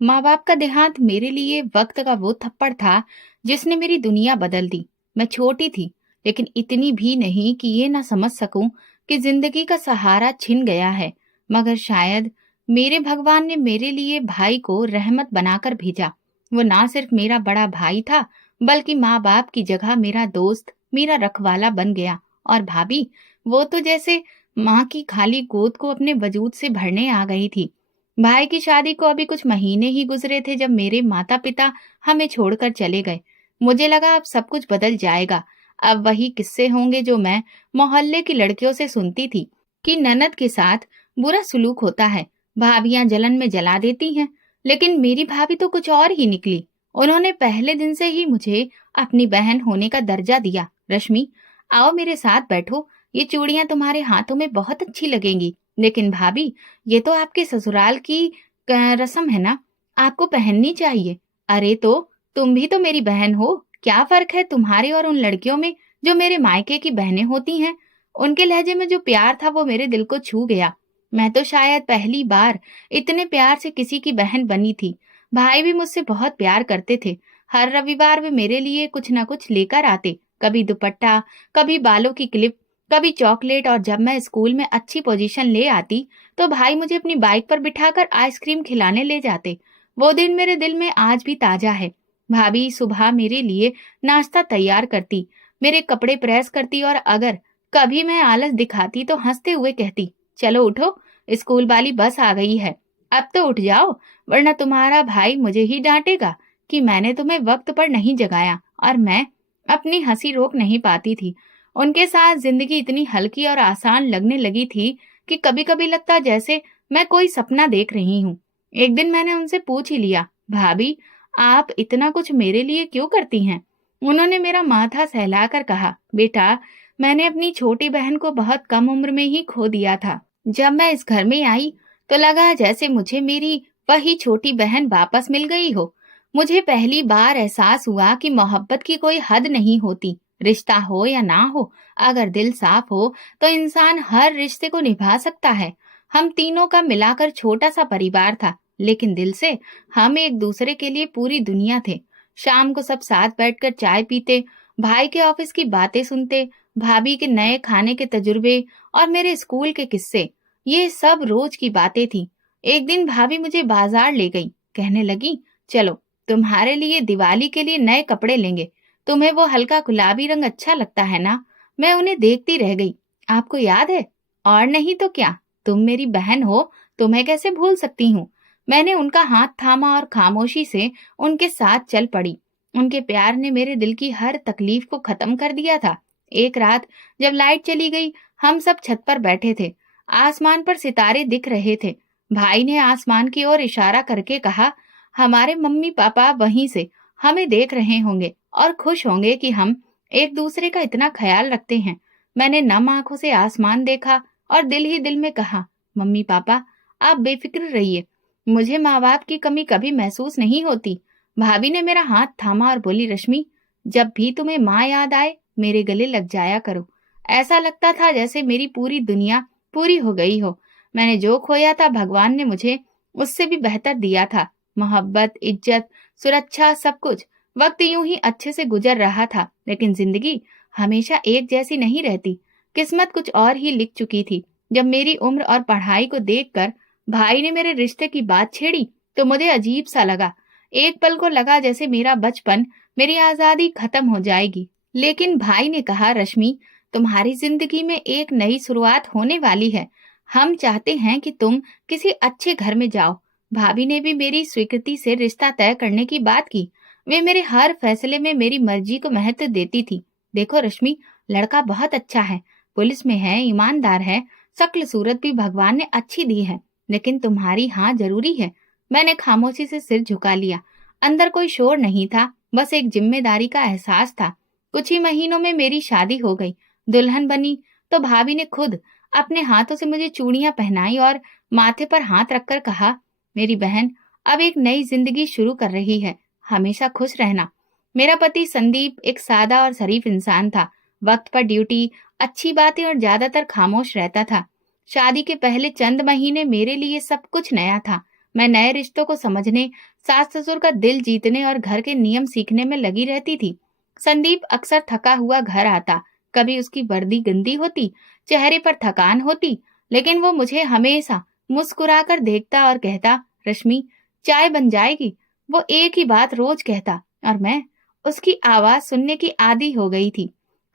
माँ बाप का देहांत मेरे लिए वक्त का वो थप्पड़ था जिसने मेरी दुनिया बदल दी। मैं छोटी थी, लेकिन इतनी भी नहीं कि ये ना समझ सकूं कि जिंदगी का सहारा छिन गया है। मगर शायद मेरे भगवान ने मेरे लिए भाई को रहमत बनाकर भेजा। वो ना सिर्फ मेरा बड़ा भाई था, बल्कि माँ बाप की जगह मेरा दोस्त, मेरा रखवाला बन गया। और भाभी, वो तो जैसे माँ की खाली गोद को अपने वजूद से भरने आ गई थी। भाई की शादी को अभी कुछ महीने ही गुजरे थे जब मेरे माता पिता हमें छोड़कर चले गए। मुझे लगा अब सब कुछ बदल जाएगा। अब वही किस्से होंगे जो मैं मोहल्ले की लड़कियों से सुनती थी, कि ननद के साथ बुरा सुलूक होता है, भाभियां जलन में जला देती हैं। लेकिन मेरी भाभी तो कुछ और ही निकली। उन्होंने पहले दिन से ही मुझे अपनी बहन होने का दर्जा दिया। रश्मि, आओ मेरे साथ बैठो, ये चूड़ियां तुम्हारे हाथों में बहुत अच्छी लगेंगी। लेकिन भाभी, ये तो आपके ससुराल की रस्म है ना, आपको पहननी चाहिए। अरे तो तुम भी तो मेरी बहन हो, क्या फर्क है तुम्हारे और उन लड़कियों में जो मेरे मायके की बहनें होती हैं। उनके लहजे में जो प्यार था वो मेरे दिल को छू गया। मैं तो शायद पहली बार इतने प्यार से किसी की बहन बनी थी। भाई भी मुझसे बहुत प्यार करते थे। हर रविवार वे मेरे लिए कुछ ना कुछ लेकर आते, कभी दुपट्टा, कभी बालों की क्लिप, कभी चॉकलेट। और जब मैं स्कूल में अच्छी पोजीशन ले आती तो भाई मुझे अपनी बाइक पर बिठाकर आइसक्रीम खिलाने ले जाते। वो दिन मेरे दिल में आज भी ताजा है। भाभी सुबह मेरे लिए नाश्ता तैयार करती, मेरे कपड़े प्रेस करती, और अगर कभी मैं आलस दिखाती तो हंसते हुए कहती, चलो उठो, स्कूल वाली बस आ गई है, अब तो उठ जाओ, वरना तुम्हारा भाई मुझे ही डांटेगा कि मैंने तुम्हें वक्त पर नहीं जगाया। और मैं अपनी हंसी रोक नहीं पाती थी। उनके साथ जिंदगी इतनी हल्की और आसान लगने लगी थी कि कभी कभी लगता जैसे मैं कोई सपना देख रही हूँ। एक दिन मैंने उनसे पूछ ही लिया, भाभी, आप इतना कुछ मेरे लिए क्यों करती हैं? उन्होंने मेरा माथा सहलाकर कहा, बेटा, मैंने अपनी छोटी बहन को बहुत कम उम्र में ही खो दिया था। जब मैं इस घर में आई तो लगा जैसे मुझे मेरी वही छोटी बहन वापस मिल गई हो। मुझे पहली बार एहसास हुआ कि मोहब्बत की कोई हद नहीं होती। रिश्ता हो या ना हो, अगर दिल साफ हो तो इंसान हर रिश्ते को निभा सकता है। हम तीनों का मिलाकर छोटा सा परिवार था, लेकिन दिल से हम एक दूसरे के लिए पूरी दुनिया थे। शाम को सब साथ बैठकर चाय पीते, भाई के ऑफिस की बातें सुनते, भाभी के नए खाने के तजुर्बे और मेरे स्कूल के किस्से। ये सब रोज की बातें थी। एक दिन भाभी मुझे बाजार ले गई, कहने लगी, चलो, तुम्हारे लिए दिवाली के लिए नए कपड़े लेंगे, तुम्हें वो हल्का गुलाबी रंग अच्छा लगता है ना? मैं उन्हें देखती रह गई। आपको याद है? और नहीं तो क्या, तुम मेरी बहन हो, तुम्हें कैसे भूल सकती हूँ। मैंने उनका हाथ थामा और खामोशी से उनके साथ चल पड़ी। उनके प्यार ने मेरे दिल की हर तकलीफ को खत्म कर दिया था। एक रात जब लाइट चली गई, हम सब छत पर बैठे थे। आसमान पर सितारे दिख रहे थे। भाई ने आसमान की ओर इशारा करके कहा, हमारे मम्मी पापा वहीं से हमें देख रहे होंगे और खुश होंगे कि हम एक दूसरे का इतना ख्याल रखते हैं। मैंने नम आंखों से आसमान देखा और दिल ही दिल में कहा, मम्मी पापा, आप बेफिक्र रहिए, मुझे माँ बाप की कमी कभी महसूस नहीं होती। भाभी ने मेरा हाथ थामा और बोली, रश्मि, जब भी तुम्हें माँ याद आए मेरे गले लग जाया करो। ऐसा लगता था जैसे मेरी पूरी दुनिया पूरी हो गई हो। मैंने जो खोया था भगवान ने मुझे उससे भी बेहतर दिया था। मोहब्बत, इज्जत, सुरक्षा, सब कुछ। वक्त यूं ही अच्छे से गुजर रहा था, लेकिन जिंदगी हमेशा एक जैसी नहीं रहती। किस्मत कुछ और ही लिख चुकी थी। जब मेरी उम्र और पढ़ाई को देखकर भाई ने मेरे रिश्ते की बात छेड़ी तो मुझे अजीब सा लगा। एक पल को लगा जैसे मेरा बचपन, मेरी आजादी खत्म हो जाएगी। लेकिन भाई ने कहा, रश्मि, तुम्हारी जिंदगी में एक नई शुरुआत होने वाली है। हम चाहते हैं कि तुम किसी अच्छे घर में जाओ। भाभी ने भी मेरी स्वीकृति से रिश्ता तय करने की बात की। वे मेरे हर फैसले में मेरी मर्जी को महत्व देती थी। देखो रश्मि, लड़का बहुत अच्छा है, पुलिस में है, ईमानदार है, शक्ल सूरत भी भगवान ने अच्छी दी है, लेकिन तुम्हारी हाँ जरूरी है। मैंने खामोशी से सिर झुका लिया। अंदर कोई शोर नहीं था, बस एक जिम्मेदारी का एहसास था। कुछ ही महीनों में मेरी शादी हो गई। दुल्हन बनी तो भाभी ने खुद अपने हाथों से मुझे चूड़ियां पहनाई और माथे पर हाथ रखकर कहा, मेरी बहन अब एक नई जिंदगी शुरू कर रही है, हमेशा खुश रहना। मेरा पति संदीप एक सादा और शरीफ इंसान था। वक्त पर ड्यूटी, अच्छी बातें और ज्यादातर खामोश रहता था। शादी के पहले चंद महीने मेरे लिए सब कुछ नया था। मैं नए रिश्तों को समझने, सास ससुर का दिल जीतने और घर के नियम सीखने में लगी रहती थी। संदीप अक्सर थका हुआ घर आता, कभी उसकी वर्दी गंदी होती, चेहरे पर थकान होती, लेकिन वो मुझे हमेशा मुस्कुराकर देखता और कहता, रश्मि, चाय बन जाएगी। वो एक ही बात रोज कहता और मैं उसकी आवाज सुनने की आदी हो गई थी।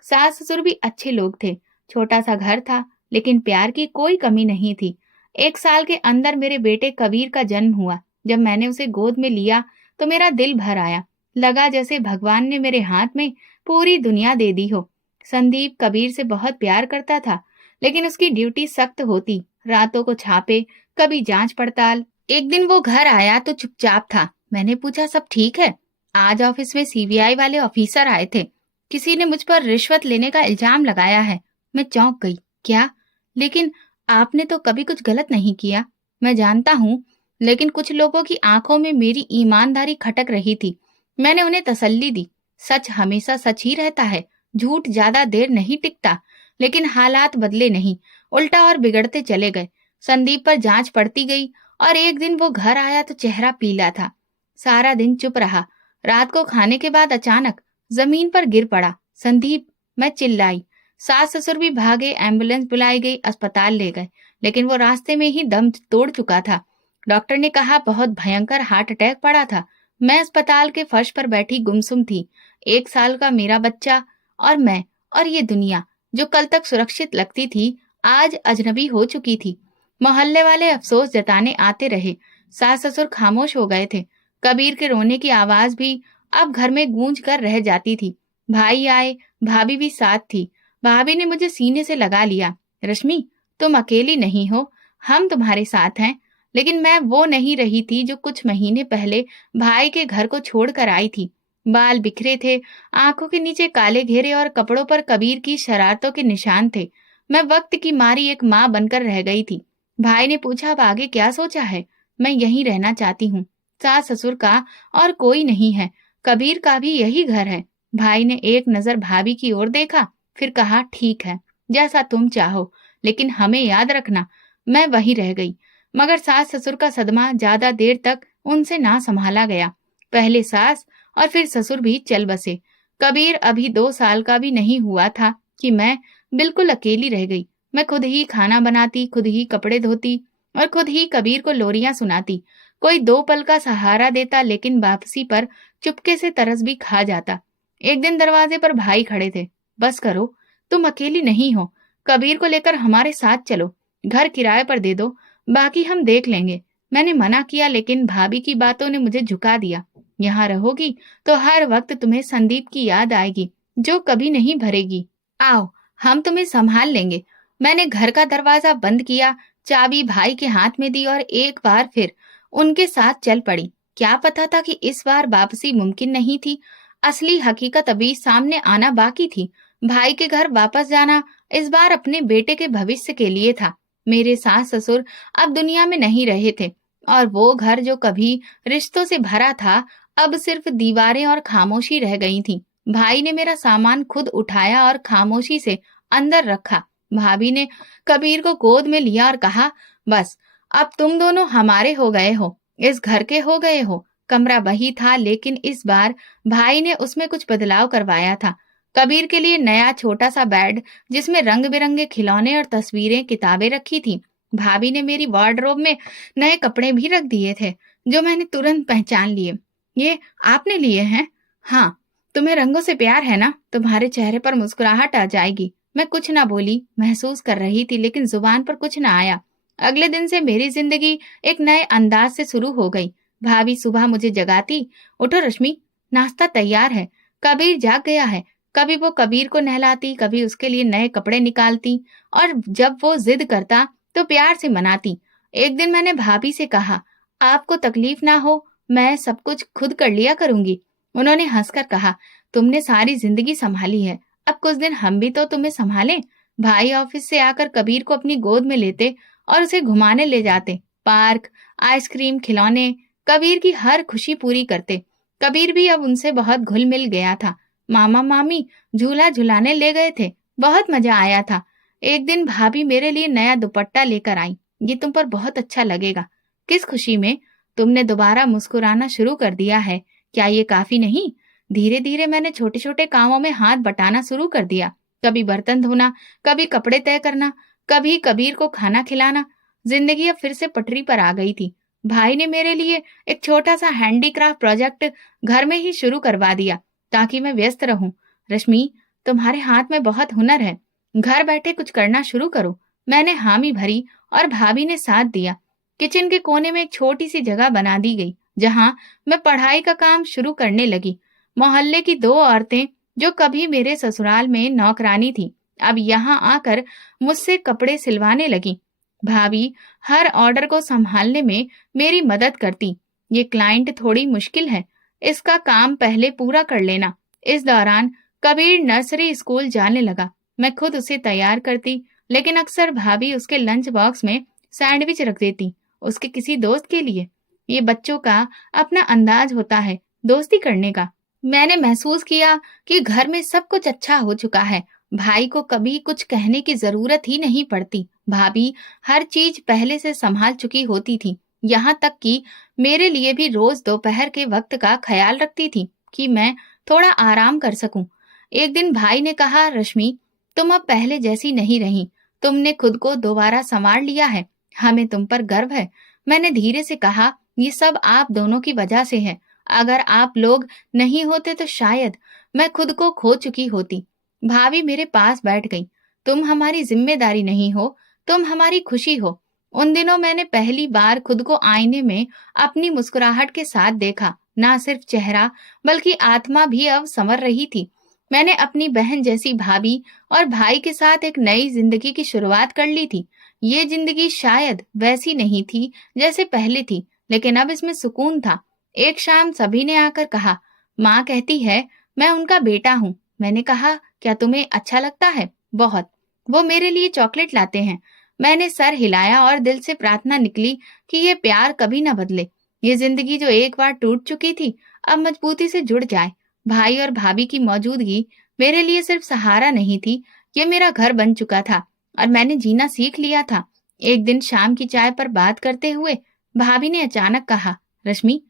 सास ससुर भी अच्छे लोग थे। छोटा सा घर था, लेकिन प्यार की कोई कमी नहीं थी। 1 साल के अंदर मेरे बेटे कबीर का जन्म हुआ। जब मैंने उसे गोद में लिया तो मेरा दिल भर आया। लगा जैसे भगवान ने मेरे हाथ में पूरी दुनिया दे दी हो। संदीप कबीर से बहुत प्यार करता था, लेकिन उसकी ड्यूटी सख्त होती। रातों को छापे, कभी जांच पड़ताल। एक दिन वो घर आया तो चुपचाप था। मैंने पूछा, सब ठीक है? आज ऑफिस में सीबीआई वाले ऑफिसर आए थे। किसी ने मुझ पर रिश्वत लेने का इल्जाम लगाया है। मैं चौंक गई। क्या? लेकिन आपने तो कभी कुछ गलत नहीं किया। मैं जानता हूँ, लेकिन कुछ लोगों की आंखों में मेरी ईमानदारी खटक रही थी। मैंने उन्हें तसल्ली दी। सच हमेशा सच ही रहता है, झूठ ज्यादा देर नहीं टिकता। लेकिन हालात बदले नहीं, उल्टा और बिगड़ते चले गए। संदीप पर जांच पड़ती गई और एक दिन वो घर आया तो चेहरा पीला था। सारा दिन चुप रहा। रात को खाने के बाद अचानक जमीन पर गिर पड़ा। संदीप! मैं चिल्लाई। सास ससुर भी भागे, एम्बुलेंस बुलाई गई, अस्पताल ले गए, लेकिन वो रास्ते में ही दम तोड़ चुका था। डॉक्टर ने कहा बहुत भयंकर हार्ट अटैक पड़ा था। मैं अस्पताल के फर्श पर बैठी गुमसुम थी। 1 साल का मेरा बच्चा और मैं, और ये दुनिया जो कल तक सुरक्षित लगती थी, आज अजनबी हो चुकी थी। मोहल्ले वाले अफसोस जताने आते रहे। सास ससुर खामोश हो गए थे। कबीर के रोने की आवाज भी अब घर में गूंज कर रह जाती थी। भाई आए, भाभी भी साथ थी। भाभी ने मुझे सीने से लगा लिया। रश्मि, तुम अकेली नहीं हो, हम तुम्हारे साथ हैं। लेकिन मैं वो नहीं रही थी जो कुछ महीने पहले भाई के घर को छोड़कर आई थी। बाल बिखरे थे, आंखों के नीचे काले घेरे और कपड़ों पर कबीर की शरारतों के निशान थे। मैं वक्त की मारी एक माँ बनकर रह गई थी। भाई ने पूछा, अब आगे क्या सोचा है? मैं यहीं रहना चाहती हूँ। सास ससुर का और कोई नहीं है, कबीर का भी यही घर है। भाई ने एक नजर भाभी की ओर देखा, फिर कहा, ठीक है, जैसा तुम चाहो, लेकिन हमें याद रखना। मैं वहीं रह गई, मगर सास ससुर का सदमा ज्यादा देर तक उनसे ना संभाला गया। पहले सास और फिर ससुर भी चल बसे। कबीर अभी 2 साल का भी नहीं हुआ था कि मैं बिल्कुल अकेली रह गई। मैं खुद ही खाना बनाती, खुद ही कपड़े धोती और खुद ही कबीर को लोरियां सुनाती। कोई 2 पल का सहारा देता, लेकिन वापसी पर चुपके से तरस भी खा जाता। एक दिन दरवाजे पर भाई खड़े थे। बस करो, तुम अकेली नहीं हो। कबीर को लेकर हमारे साथ चलो, घर किराए पर दे दो, बाकी हम देख लेंगे। मैंने मना किया, लेकिन भाभी की बातों ने मुझे झुका दिया। यहाँ रहोगी तो हर वक्त तुम्हें संदीप की याद आएगी, जो कभी नहीं भरेगी। आओ, हम तुम्हें संभाल लेंगे। मैंने घर का दरवाजा बंद किया, चाबी भाई के हाथ में दी और एक बार फिर उनके साथ चल पड़ी। क्या पता था कि इस बार वापसी मुमकिन नहीं थी। असली हकीकत अभी सामने आना बाकी थी। भाई के घर वापस जाना इस बार अपने बेटे के भविष्य के लिए था। मेरे सास ससुर अब दुनिया में नहीं रहे थे, और वो घर जो कभी रिश्तों से भरा था, अब सिर्फ दीवारें और खामोशी रह गई थी। भाई ने मेरा सामान खुद उठाया और खामोशी से अंदर रखा। भाभी ने कबीर को गोद में लिया और कहा, बस अब तुम दोनों हमारे हो गए हो, इस घर के हो गए हो। कमरा वही था, लेकिन इस बार भाई ने उसमें कुछ बदलाव करवाया था। कबीर के लिए नया छोटा सा बेड, जिसमें रंग बिरंगे खिलौने और तस्वीरें, किताबें रखी थी। भाभी ने मेरी वार्डरोब में नए कपड़े भी रख दिए थे, जो मैंने तुरंत पहचान लिए। ये आपने लिए हैं? हाँ। तुम्हें रंगों से प्यार है ना? तुम्हारे चेहरे पर मुस्कुराहट आ जाएगी। मैं कुछ ना बोली, महसूस कर रही थी, लेकिन जुबान पर कुछ ना आया। अगले दिन से मेरी जिंदगी एक नए अंदाज से शुरू हो गई। भाभी सुबह मुझे जगाती, उठो रश्मि, नाश्ता तैयार है, कबीर जाग गया है। कभी वो कबीर को नहलाती, कभी उसके लिए नए कपड़े निकालती, और जब वो जिद करता तो प्यार से मनाती। एक दिन मैंने भाभी से कहा, आपको तकलीफ ना हो, मैं सब कुछ खुद कर लिया करूंगी। उन्होंने हंसकर कहा, तुमने सारी जिंदगी संभाली है, अब कुछ दिन हम भी तो तुम्हें संभालें। भाई ऑफिस से आकर कबीर को अपनी गोद में लेते और उसे घुमाने ले जाते। पार्क, आइसक्रीम, खिलौने, कबीर की हर खुशी पूरी करते। कबीर भी अब उनसे बहुत घुल मिल गया था। मामा मामी झूला झुलाने ले गए थे, बहुत मजा आया था। एक दिन भाभी मेरे लिए नया दुपट्टा लेकर आई। ये तुम पर बहुत अच्छा लगेगा। किस खुशी में? तुमने दोबारा मुस्कुराना शुरू कर दिया है, क्या ये काफी नहीं? धीरे धीरे मैंने छोटे छोटे कामों में हाथ बटाना शुरू कर दिया। कभी बर्तन धोना, कभी कपड़े तय करना, कभी कबीर को खाना खिलाना। जिंदगी अब फिर से पटरी पर आ गई थी। भाई ने मेरे लिए एक छोटा सा हैंडीक्राफ्ट प्रोजेक्ट घर में ही शुरू करवा दिया ताकि मैं व्यस्त रहूं। रश्मि, तुम्हारे हाथ में बहुत हुनर है, घर बैठे कुछ करना शुरू करो। मैंने हामी भरी और भाभी ने साथ दिया। किचन के कोने में एक छोटी सी जगह बना दी गई जहां मैं पढ़ाई का काम शुरू करने लगी। मोहल्ले की दो औरतें जो कभी मेरे ससुराल में नौकरानी थी, अब यहाँ आकर मुझसे कपड़े सिलवाने लगी। भाभी हर ऑर्डर को संभालने में मेरी मदद करती। ये क्लाइंट थोड़ी मुश्किल है, इसका काम पहले पूरा कर लेना। इस दौरान कबीर नर्सरी स्कूल जाने लगा। मैं खुद उसे तैयार करती, लेकिन अक्सर भाभी उसके लंच बॉक्स में सैंडविच रख देती, उसके किसी दोस्त के लिए। ये बच्चों का अपना अंदाज होता है दोस्ती करने का। मैंने महसूस किया कि घर में सब कुछ अच्छा हो चुका है। भाई को कभी कुछ कहने की जरूरत ही नहीं पड़ती। भाभी हर चीज पहले से संभाल चुकी होती थी, यहाँ तक कि मेरे लिए भी रोज दोपहर के वक्त का ख्याल रखती थी कि मैं थोड़ा आराम कर सकूं। एक दिन भाई ने कहा, रश्मि, तुम अब पहले जैसी नहीं रही, तुमने खुद को दोबारा संवार लिया है, हमें तुम पर गर्व है। मैंने धीरे से कहा, ये सब आप दोनों की वजह से है। अगर आप लोग नहीं होते तो शायद मैं खुद को खो चुकी होती। भाभी मेरे पास बैठ गई। तुम हमारी जिम्मेदारी नहीं हो, तुम हमारी खुशी हो। उन दिनों मैंने पहली बार खुद को आईने में अपनी मुस्कुराहट के साथ देखा। ना सिर्फ चेहरा बल्कि आत्मा भी अब संवर रही थी। मैंने अपनी बहन जैसी भाभी और भाई के साथ एक नई जिंदगी की शुरुआत कर ली थी। ये जिंदगी शायद वैसी नहीं थी जैसे पहले थी, लेकिन अब इसमें सुकून था। एक शाम सभी ने आकर कहा, माँ कहती है मैं उनका बेटा हूँ। मैंने कहा, क्या तुम्हें अच्छा लगता है? बहुत। वो मेरे लिए चॉकलेट लाते हैं। मैंने सर हिलाया और दिल से प्रार्थना निकली कि ये प्यार कभी न बदले। ये जिंदगी जो एक बार टूट चुकी थी अब मजबूती से जुड़ जाए। भाई और भाभी की मौजूदगी मेरे लिए सिर्फ सहारा नहीं थी, ये मेरा घर बन चुका था और मैंने जीना सीख लिया था। एक दिन शाम की चाय पर बात करते हुए भाभी ने अचानक कहा, रश्मि,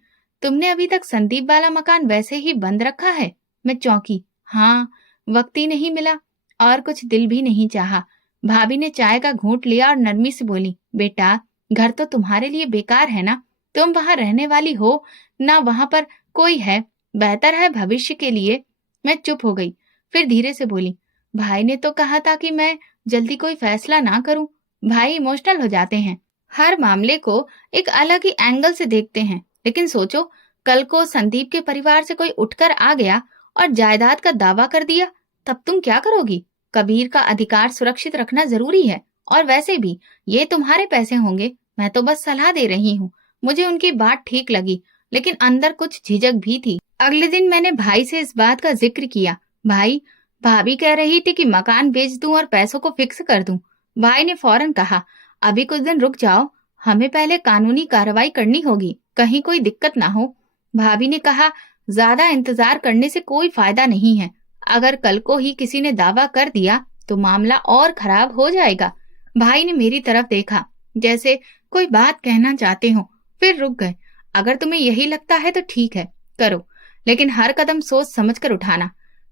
तुमने अभी तक संदीप वाला मकान वैसे ही बंद रखा है? मैं चौंकी। हाँ, वक्त ही नहीं मिला और कुछ दिल भी नहीं चाहा। भाभी ने चाय का घूंट लिया और नरमी से बोली, बेटा, घर तो तुम्हारे लिए बेकार है ना, तुम वहां रहने वाली हो ना, वहां पर कोई है, बेहतर है भविष्य के लिए। मैं चुप हो गई, फिर धीरे से बोली, भाई ने तो कहा था कि मैं जल्दी कोई फैसला ना करूं। भाई इमोशनल हो जाते हैं, हर मामले को एक अलग ही एंगल से देखते हैं। लेकिन सोचो, कल को संदीप के परिवार से कोई उठकर आ गया और जायदाद का दावा कर दिया, तब तुम क्या करोगी? कबीर का अधिकार सुरक्षित रखना जरूरी है, और वैसे भी ये तुम्हारे पैसे होंगे। मैं तो बस सलाह दे रही हूँ। मुझे उनकी बात ठीक लगी, लेकिन अंदर कुछ झिझक भी थी। अगले दिन मैंने भाई से इस बात का जिक्र किया। भाई, भाभी कह रही थी कि मकान बेच दूं और पैसों को फिक्स कर दूं। भाई ने फौरन कहा, अभी कुछ दिन रुक जाओ, हमें पहले कानूनी कार्रवाई करनी होगी, कहीं कोई दिक्कत ना हो। भाभी ने कहा, ज्यादा इंतजार करने से कोई फायदा नहीं है। अगर कल को ही किसी ने दावा कर दिया तो मामला और खराब हो जाएगा। भाई ने मेरी तरफ देखा जैसे कोई बात कहना चाहते हो, फिर रुक गए। अगर तुम्हें यही लगता है तो ठीक है, करो, लेकिन हर कदम सोच समझ कर उठाना।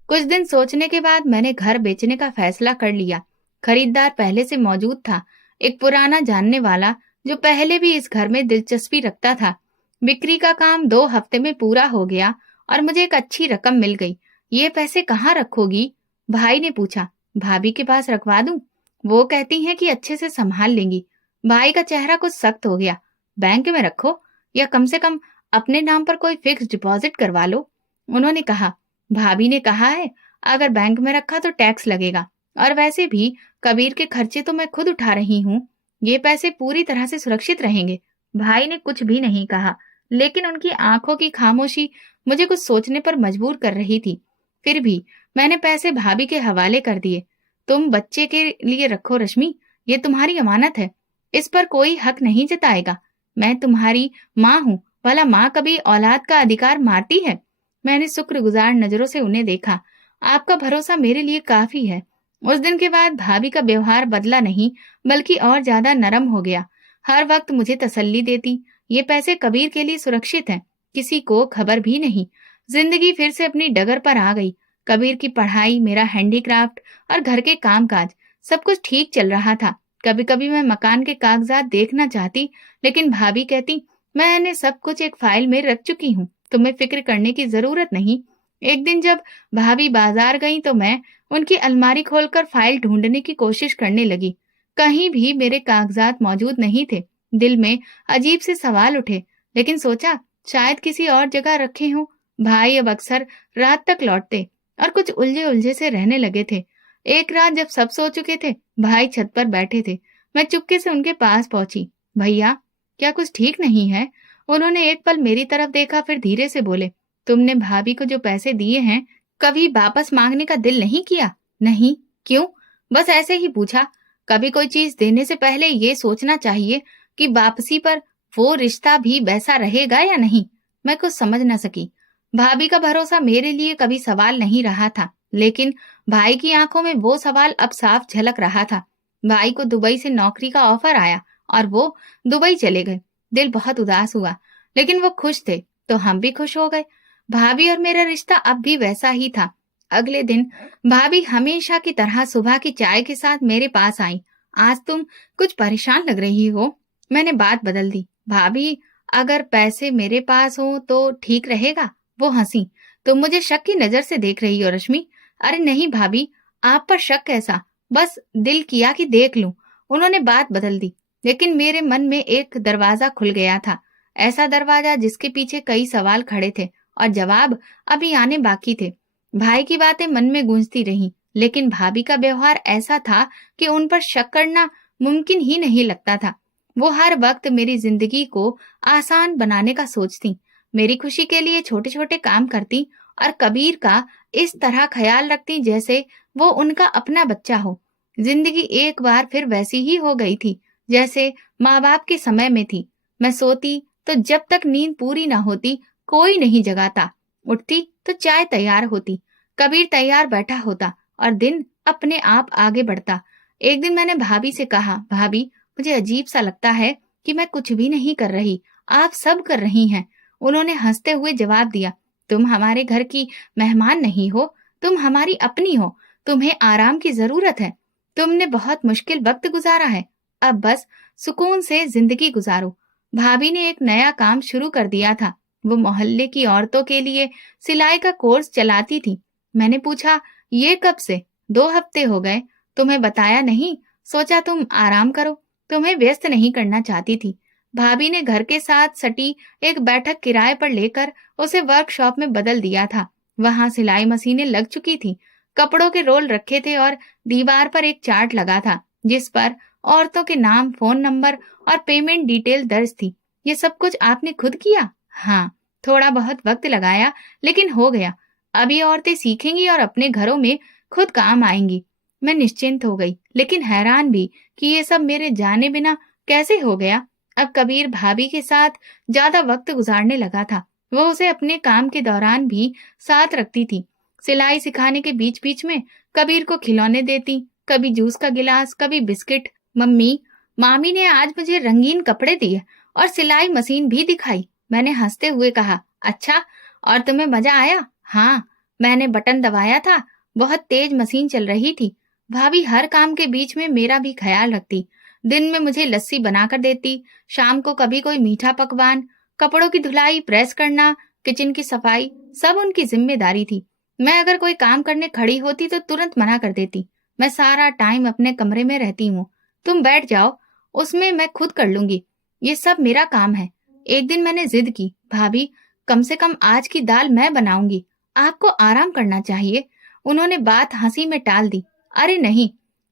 कुछ दिन सोचने के बाद मैंने घर बेचने का फैसला कर लिया। खरीदार पहले से मौजूद था, एक पुराना जानने वाला जो पहले भी इस घर में दिलचस्पी रखता था। बिक्री का काम 2 हफ्ते में पूरा हो गया और मुझे एक अच्छी रकम मिल गई। ये पैसे कहाँ रखोगी? भाई ने पूछा। भाभी के पास रखवा दूं? वो कहती हैं कि अच्छे से संभाल लेंगी। भाई का चेहरा कुछ सख्त हो गया। बैंक में रखो या कम से कम अपने नाम पर कोई फिक्स डिपॉजिट करवा लो, उन्होंने कहा। भाभी ने कहा है, अगर बैंक में रखा तो टैक्स लगेगा, और वैसे भी कबीर के खर्चे तो मैं खुद उठा रही हूँ, ये पैसे पूरी तरह से सुरक्षित रहेंगे। भाई ने कुछ भी नहीं कहा, लेकिन उनकी आंखों की खामोशी मुझे कुछ सोचने पर मजबूर कर रही थी। फिर भी मैंने पैसे भाभी के हवाले कर दिए। तुम बच्चे के लिए रखो रश्मि, ये तुम्हारी अमानत है, इस पर कोई हक नहीं जताएगा। मैं तुम्हारी माँ हूँ, भला माँ कभी औलाद का अधिकार मारती है? मैंने शुक्रगुजार नजरों से उन्हें देखा। आपका भरोसा मेरे लिए काफी है। उस दिन के बाद भाभी का व्यवहार बदला नहीं, बल्कि और ज्यादा नरम हो गया। हर वक्त मुझे तसल्ली देती, ये पैसे कबीर के लिए सुरक्षित हैं, किसी को खबर भी नहीं। जिंदगी फिर से अपनी डगर पर आ गई। कबीर की पढ़ाई, मेरा हैंडीक्राफ्ट और घर के कामकाज, सब कुछ ठीक चल रहा था। कभी कभी मैं मकान के कागजात देखना चाहती, लेकिन भाभी कहती, मैंने सब कुछ एक फाइल में रख चुकी हूँ, तुम्हें फिक्र करने की जरूरत नहीं। एक दिन जब भाभी बाजार गई तो मैं उनकी अलमारी खोलकर फाइल ढूंढने की कोशिश करने लगी। कहीं भी मेरे कागजात मौजूद नहीं थे। दिल में अजीब से सवाल उठे, लेकिन सोचा शायद किसी और जगह रखे हों। भाई अब अक्सर रात तक लौटते और कुछ उलझे उलझे से रहने लगे थे। एक रात जब सब सो चुके थे, भाई छत पर बैठे थे। मैं चुपके से उनके पास पहुंची। भैया, क्या कुछ ठीक नहीं है? उन्होंने एक पल मेरी तरफ देखा, फिर धीरे से बोले, तुमने भाभी को जो पैसे दिए हैं, कभी वापस मांगने का दिल नहीं किया? नहीं। क्यों? बस ऐसे ही पूछा। कभी कोई चीज देने से पहले ये सोचना चाहिए कि वापसी पर वो रिश्ता भी वैसा रहेगा या नहीं। मैं कुछ समझ न सकी। भाभी का भरोसा मेरे लिए कभी सवाल नहीं रहा था, लेकिन भाई की आंखों में वो सवाल अब साफ झलक रहा था। भाई को दुबई से नौकरी का ऑफर आया और वो दुबई चले गए। दिल बहुत उदास हुआ, लेकिन वो खुश थे तो हम भी खुश हो गए। भाभी और मेरा रिश्ता अब भी वैसा ही था। अगले दिन भाभी हमेशा की तरह सुबह की चाय के साथ मेरे पास आई। आज तुम कुछ परेशान लग रही हो। मैंने बात बदल दी। भाभी, अगर पैसे मेरे पास हो तो ठीक रहेगा। वो हंसी। तुम मुझे शक की नजर से देख रही हो रश्मि। अरे नहीं भाभी, आप पर शक कैसा, बस दिल किया कि देख लूं। उन्होंने बात बदल दी, लेकिन मेरे मन में एक दरवाजा खुल गया था। ऐसा दरवाजा जिसके पीछे कई सवाल खड़े थे और जवाब अभी आने बाकी थे। भाई की बातें मन में गूंजती रहीं, लेकिन भाभी का व्यवहार ऐसा था कि उन पर शक करना मुमकिन ही नहीं लगता था। वो हर वक्त मेरी जिंदगी को आसान बनाने का सोचती, मेरी खुशी के लिए छोटे छोटे काम करती और कबीर का इस तरह ख्याल रखती जैसे वो उनका अपना बच्चा हो। जिंदगी एक बार फिर वैसी ही हो गई थी जैसे माँ बाप के समय में थी। मैं सोती तो जब तक नींद पूरी ना होती कोई नहीं जगाता। उठती तो चाय तैयार होती, कबीर तैयार बैठा होता और दिन अपने आप आगे बढ़ता। एक दिन मैंने भाभी से कहा, भाभी, मुझे अजीब सा लगता है कि मैं कुछ भी नहीं कर रही, आप सब कर रही हैं। उन्होंने हंसते हुए जवाब दिया, तुम हमारे घर की मेहमान नहीं हो, तुम हमारी अपनी हो। तुम्हें आराम की जरूरत है। तुमने बहुत मुश्किल वक्त गुजारा है, अब बस सुकून से जिंदगी गुजारो। भाभी ने एक नया काम शुरू कर दिया था। वो मोहल्ले की औरतों के लिए सिलाई का कोर्स चलाती थी। मैंने पूछा, ये कब से? 2 हफ्ते हो गए। तुम्हें बताया नहीं? सोचा तुम आराम करो, तुम्हें व्यस्त नहीं करना चाहती थी। भाभी ने घर के साथ सटी एक बैठक किराए पर लेकर उसे वर्कशॉप में बदल दिया था। वहां सिलाई मशीनें लग चुकी थी, कपड़ों के रोल रखे थे और दीवार पर एक चार्ट लगा था जिस पर औरतों के नाम, फोन नंबर और पेमेंट डिटेल दर्ज थी। ये सब कुछ आपने खुद किया? हाँ, थोड़ा बहुत वक्त लगाया, लेकिन हो गया। अब ये औरतें सीखेंगी और अपने घरों में खुद काम आएंगी। मैं निश्चिंत हो गई, लेकिन हैरान भी कि ये सब मेरे जाने बिना कैसे हो गया। अब कबीर भाभी के साथ ज्यादा वक्त गुजारने लगा था। वो उसे अपने काम के दौरान भी साथ रखती थी। सिलाई सिखाने के बीच बीच में कबीर को खिलौने देती, कभी जूस का गिलास, कभी बिस्किट। मम्मी, मामी ने आज मुझे रंगीन कपड़े दिए और सिलाई मशीन भी दिखाई। मैंने हंसते हुए कहा, अच्छा, और तुम्हें मजा आया? हाँ, मैंने बटन दबाया था, बहुत तेज मशीन चल रही थी। भाभी हर काम के बीच में मेरा भी ख्याल रखती। दिन में मुझे लस्सी बनाकर देती, शाम को कभी कोई मीठा पकवान। कपड़ों की धुलाई, प्रेस करना, किचन की सफाई, सब उनकी जिम्मेदारी थी। मैं अगर कोई काम करने खड़ी होती तो तुरंत मना कर देती। मैं सारा टाइम अपने कमरे में रहती हूँ, तुम बैठ जाओ, उसमें मैं खुद कर लूंगी, ये सब मेरा काम है। एक दिन मैंने जिद की, भाभी, कम से कम आज की दाल मैं बनाऊंगी, आपको आराम करना चाहिए। उन्होंने बात हंसी में टाल दी, अरे नहीं,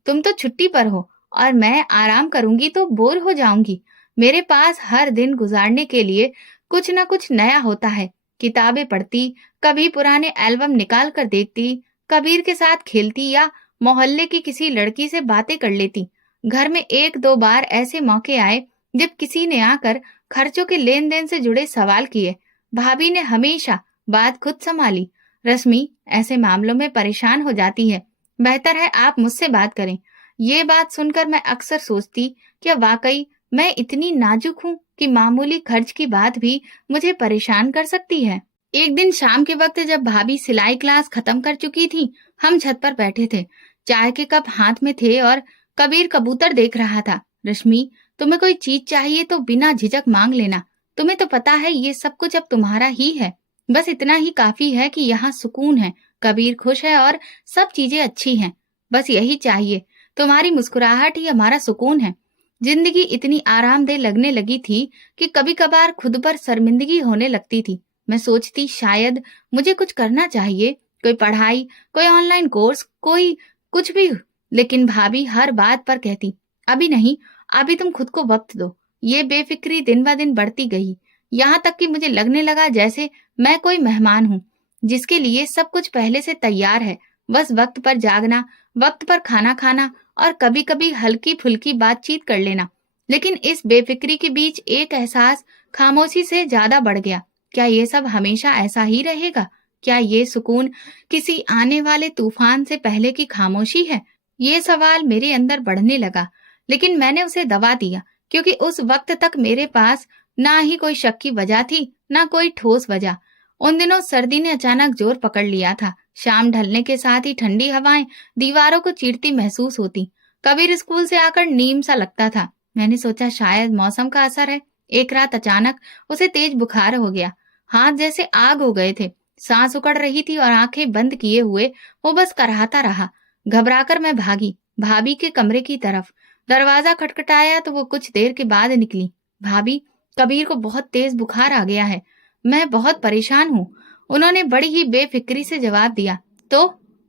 तुम तो छुट्टी पर हो और मैं आराम करूंगी तो बोर हो जाऊंगी। मेरे पास हर दिन गुजारने के लिए कुछ न कुछ नया होता है। किताबें पढ़ती, कभी पुराने एल्बम निकाल कर देखती, कबीर के साथ खेलती या मोहल्ले की किसी लड़की से बातें कर लेती। घर में 1-2 बार ऐसे मौके आए जब किसी ने आकर खर्चों के लेन देन से जुड़े सवाल किए। भाभी ने हमेशा बात खुद संभाली। रश्मि ऐसे मामलों में परेशान हो जाती है, बेहतर है आप मुझसे बात करें। ये बात सुनकर मैं अक्सर सोचती, क्या वाकई मैं इतनी नाजुक हूँ कि मामूली खर्च की बात भी मुझे परेशान कर सकती है। एक दिन शाम के वक्त जब भाभी सिलाई क्लास खत्म कर चुकी थी, हम छत पर बैठे थे। चाय के कप हाथ में थे और कबीर कबूतर देख रहा था। रश्मि, तुम्हें कोई चीज चाहिए तो बिना झिझक मांग लेना। तुम्हें तो पता है ये सब कुछ अब तुम्हारा ही है। बस इतना ही काफी है कि यहाँ सुकून है, कबीर खुश है और सब चीजें अच्छी हैं। बस यही चाहिए। तुम्हारी मुस्कुराहट ही हमारा सुकून है। जिंदगी इतनी आरामदेह लगने लगी थी कि कभी कभार खुद पर शर्मिंदगी होने लगती थी। मैं सोचती शायद मुझे कुछ करना चाहिए, कोई पढ़ाई, कोई ऑनलाइन कोर्स, कोई कुछ भी। लेकिन भाभी हर बात पर कहती, अभी नहीं, अभी तुम खुद को वक्त दो। ये बेफिक्री दिन ब दिन बढ़ती गई, यहाँ तक कि मुझे लगने लगा जैसे मैं कोई मेहमान हूँ जिसके लिए सब कुछ पहले से तैयार है। बस वक्त पर जागना, वक्त पर खाना खाना और कभी कभी हल्की फुल्की बातचीत कर लेना। लेकिन इस बेफिक्री के बीच एक एहसास खामोशी से ज्यादा बढ़ गया। क्या ये सब हमेशा ऐसा ही रहेगा? क्या ये सुकून किसी आने वाले तूफान से पहले की खामोशी है? ये सवाल मेरे अंदर बढ़ने लगा, लेकिन मैंने उसे दबा दिया, क्योंकि उस वक्त तक मेरे पास ना ही कोई शक की वजह थी, ना कोई ठोस वजह। उन दिनों सर्दी ने अचानक जोर पकड़ लिया था। शाम ढलने के साथ ही ठंडी हवाएं दीवारों को चीरती महसूस होती। कबीर स्कूल से आकर नीम सा लगता था। मैंने सोचा शायद मौसम का असर है। एक रात अचानक उसे तेज बुखार हो गया। हाथ जैसे आग हो गए थे, सांस उकड़ रही थी और आंखें बंद किए हुए वो बस कराहता रहा। घबराकर मैं भागी भाभी के कमरे की तरफ। दरवाजा खटखटाया तो वो कुछ देर के बाद निकली। भाभी, कबीर को बहुत तेज बुखार आ गया है, मैं बहुत परेशान हूँ। उन्होंने बड़ी ही बेफिक्री से जवाब दिया। तो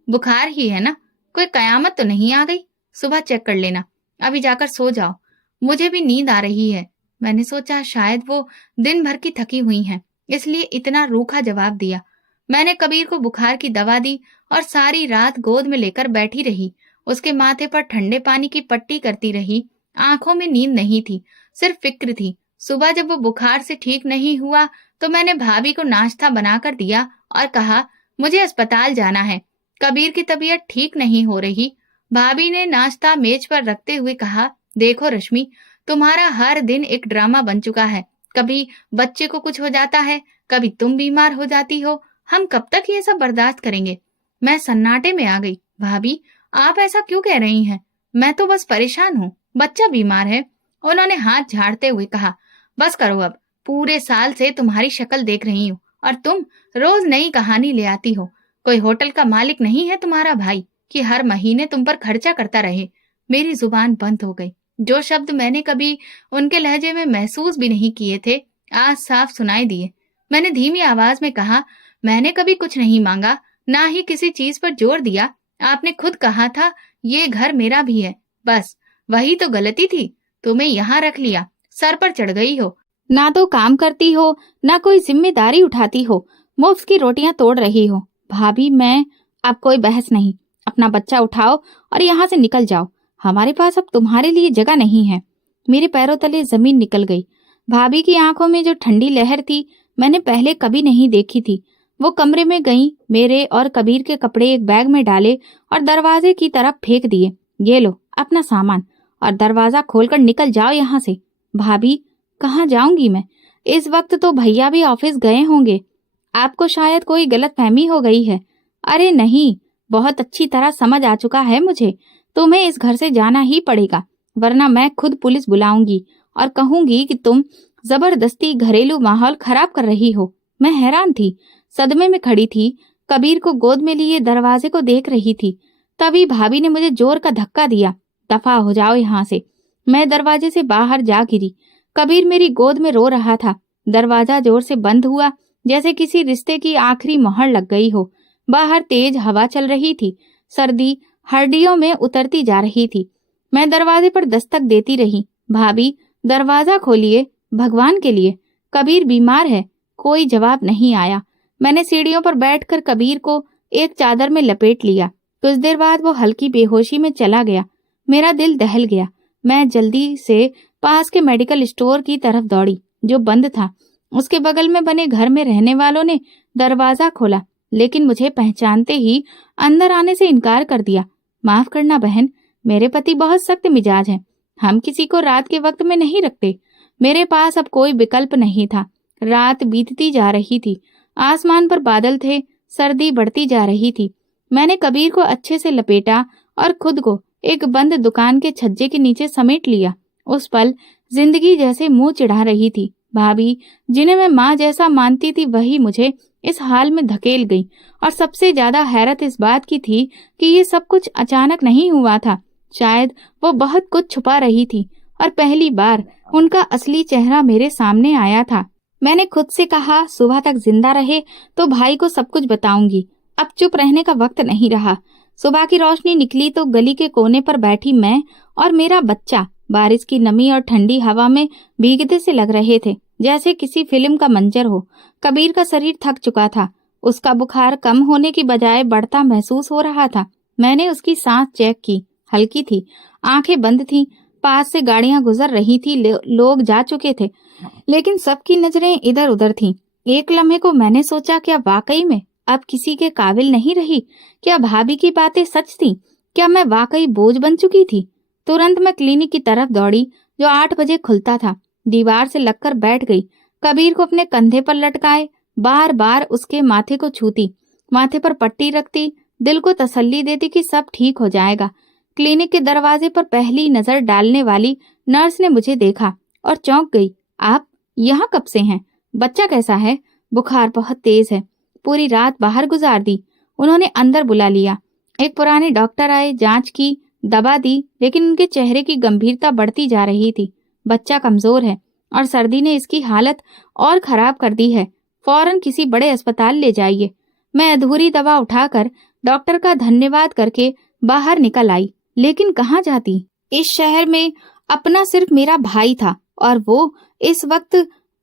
बुखार ही है ना, कोई कयामत तो नहीं आ गई? सुबह चेक कर लेना, अभी जाकर सो जाओ, मुझे भी नींद आ रही है। मैंने सोचा शायद वो दिन भर की थकी हुई हैं, इसलिए इतना रूखा जवाब दिया। मैंने कबीर को बुखार की दवा दी और सारी रात गोद में लेकर बैठी रही। उसके माथे पर ठंडे पानी की पट्टी करती रही। आंखों में नींद नहीं थी, सिर्फ फिक्र थी। सुबह जब वो बुखार से ठीक नहीं हुआ तो मैंने भाभी को नाश्ता बनाकर दिया और कहा, मुझे अस्पताल जाना है, कबीर की तबीयत ठीक नहीं हो रही। भाभी ने नाश्ता मेज पर रखते हुए कहा, देखो रश्मि, तुम्हारा हर दिन एक ड्रामा बन चुका है। कभी बच्चे को कुछ हो जाता है, कभी तुम बीमार हो जाती हो। हम कब तक ये सब बर्दाश्त करेंगे? मैं सन्नाटे में आ गई। भाभी, आप ऐसा क्यों कह रही हैं? मैं तो बस परेशान हूँ, बच्चा बीमार है। उन्होंने हाथ झाड़ते हुए कहा, बस करो अब, पूरे साल से तुम्हारी शक्ल देख रही हूँ और तुम रोज नई कहानी ले आती हो। कोई होटल का मालिक नहीं है तुम्हारा भाई कि हर महीने तुम पर खर्चा करता रहे। मेरी जुबान बंद हो गई। जो शब्द मैंने कभी उनके लहजे में महसूस भी नहीं किए थे, आज साफ सुनाई दिए। मैंने धीमी आवाज में कहा, मैंने कभी कुछ नहीं मांगा, ना ही किसी चीज पर जोर दिया। आपने खुद कहा था ये घर मेरा भी है, बस वही तो गलती थी। तुम्हें यहाँ रख लिया, सर पर चढ़ गई हो, ना तो काम करती हो, ना कोई जिम्मेदारी उठाती हो, मुफ्त की रोटियां तोड़ रही हो। भाभी, मैं अब कोई बहस नहीं, अपना बच्चा उठाओ और यहाँ से निकल जाओ। हमारे पास अब तुम्हारे लिए जगह नहीं है। मेरे पैरों तले जमीन निकल गई। भाभी की आंखों में जो ठंडी लहर थी, मैंने पहले कभी नहीं देखी थी। वो कमरे में गईं, मेरे और कबीर के कपड़े एक बैग में डाले और दरवाजे की तरफ फेंक दिए। ये लो अपना सामान और दरवाजा खोलकर निकल जाओ यहाँ से। भाभी, कहाँ जाऊंगी मैं? इस वक्त तो भैया भी ऑफिस गए होंगे। आपको शायद कोई गलतफहमी हो गई है। अरे नहीं, बहुत अच्छी तरह समझ आ चुका है मुझे। तुम्हें इस घर से जाना ही पड़ेगा, वरना मैं खुद पुलिस बुलाऊंगी और कहूंगी कि तुम जबरदस्ती घरेलू माहौल खराब कर रही हो। मैं हैरान थी, सदमे में खड़ी थी, कबीर को गोद में लिए दरवाजे को देख रही थी। तभी भाभी ने मुझे जोर का धक्का दिया। दफा हो जाओ यहाँ से। मैं दरवाजे से बाहर जा गिरी। कबीर मेरी गोद में रो रहा था। दरवाजा जोर से बंद हुआ, जैसे किसी रिश्ते की आखिरी मोहर लग गई हो। बाहर तेज हवा चल रही थी, सर्दी हड्डियों में उतरती जा रही थी। मैं दरवाजे पर दस्तक देती रही। भाभी, दरवाजा खोलिए, भगवान के लिए, कबीर बीमार है। कोई जवाब नहीं आया। मैंने सीढ़ियों पर बैठकर कबीर को एक चादर में लपेट लिया। कुछ देर बाद वो हल्की बेहोशी में चला गया। मेरा दिल दहल गया। मैं जल्दी से पास के मेडिकल स्टोर की तरफ दौड़ी, जो बंद था। उसके बगल में बने घर में रहने वालों ने दरवाजा खोला, लेकिन मुझे पहचानते ही अंदर आने से इनकार कर दिया। माफ करना बहन, मेरे पति बहुत सख्त मिजाज हैं, हम किसी को रात के वक्त में नहीं रखते। मेरे पास अब कोई विकल्प नहीं था। रात बीतती जा रही थी। आसमान पर बादल थे, सर्दी बढ़ती जा रही थी। मैंने कबीर को अच्छे से लपेटा और खुद को एक बंद दुकान के छज्जे के नीचे समेट लिया। उस पल जिंदगी जैसे मुंह चिढ़ा रही थी। भाभी, जिन्हें मैं माँ जैसा मानती थी, वही मुझे इस हाल में धकेल गई। और सबसे ज्यादा हैरत इस बात की थी कि ये सब कुछ अचानक नहीं हुआ था। शायद वो बहुत कुछ छुपा रही थी और पहली बार उनका असली चेहरा मेरे सामने आया था। मैंने खुद से कहा, सुबह तक जिंदा रहे तो भाई को सब कुछ बताऊंगी। अब चुप रहने का वक्त नहीं रहा। सुबह की रोशनी निकली तो गली के कोने पर बैठी मैं और मेरा बच्चा बारिश की नमी और ठंडी हवा में भीगते से लग रहे थे, जैसे किसी फिल्म का मंजर हो। कबीर का शरीर थक चुका था। उसका बुखार कम होने की बजाय बढ़ता महसूस हो रहा था। मैंने उसकी सांस चेक की, हल्की थी, आंखें बंद थीं। पास से गाड़ियां गुजर रही थी, लोग जा चुके थे, लेकिन सबकी नजरें इधर उधर थीं। एक लम्हे को मैंने सोचा, क्या वाकई में अब किसी के काबिल नहीं रही? क्या भाभी की बातें सच थीं? क्या मैं वाकई बोझ बन चुकी थी? तुरंत मैं क्लिनिक की तरफ दौड़ी, जो 8 बजे खुलता था। दीवार से लगकर बैठ गई। कबीर को अपने कंधे पर लटकाए बार बार उसके माथे को छूती, माथे पर पट्टी रखती, दिल को तसल्ली देती कि सब ठीक हो जाएगा। क्लिनिक के दरवाजे पर पहली नजर डालने वाली नर्स ने मुझे देखा और चौंक गई। आप यहाँ कब से हैं? बच्चा कैसा है? बुखार बहुत तेज है, पूरी रात बाहर गुजार दी। उन्होंने अंदर बुला लिया। एक पुराने डॉक्टर आए, जांच की, दवा दी, लेकिन उनके चेहरे की गंभीरता बढ़ती जा रही थी। बच्चा कमजोर है और सर्दी ने इसकी हालत और खराब कर दी है। फौरन किसी बड़े अस्पताल ले जाइए। मैं अधूरी दवा उठाकर डॉक्टर का धन्यवाद करके बाहर निकल आई। लेकिन कहाँ जाती? इस शहर में अपना सिर्फ मेरा भाई था और वो इस वक्त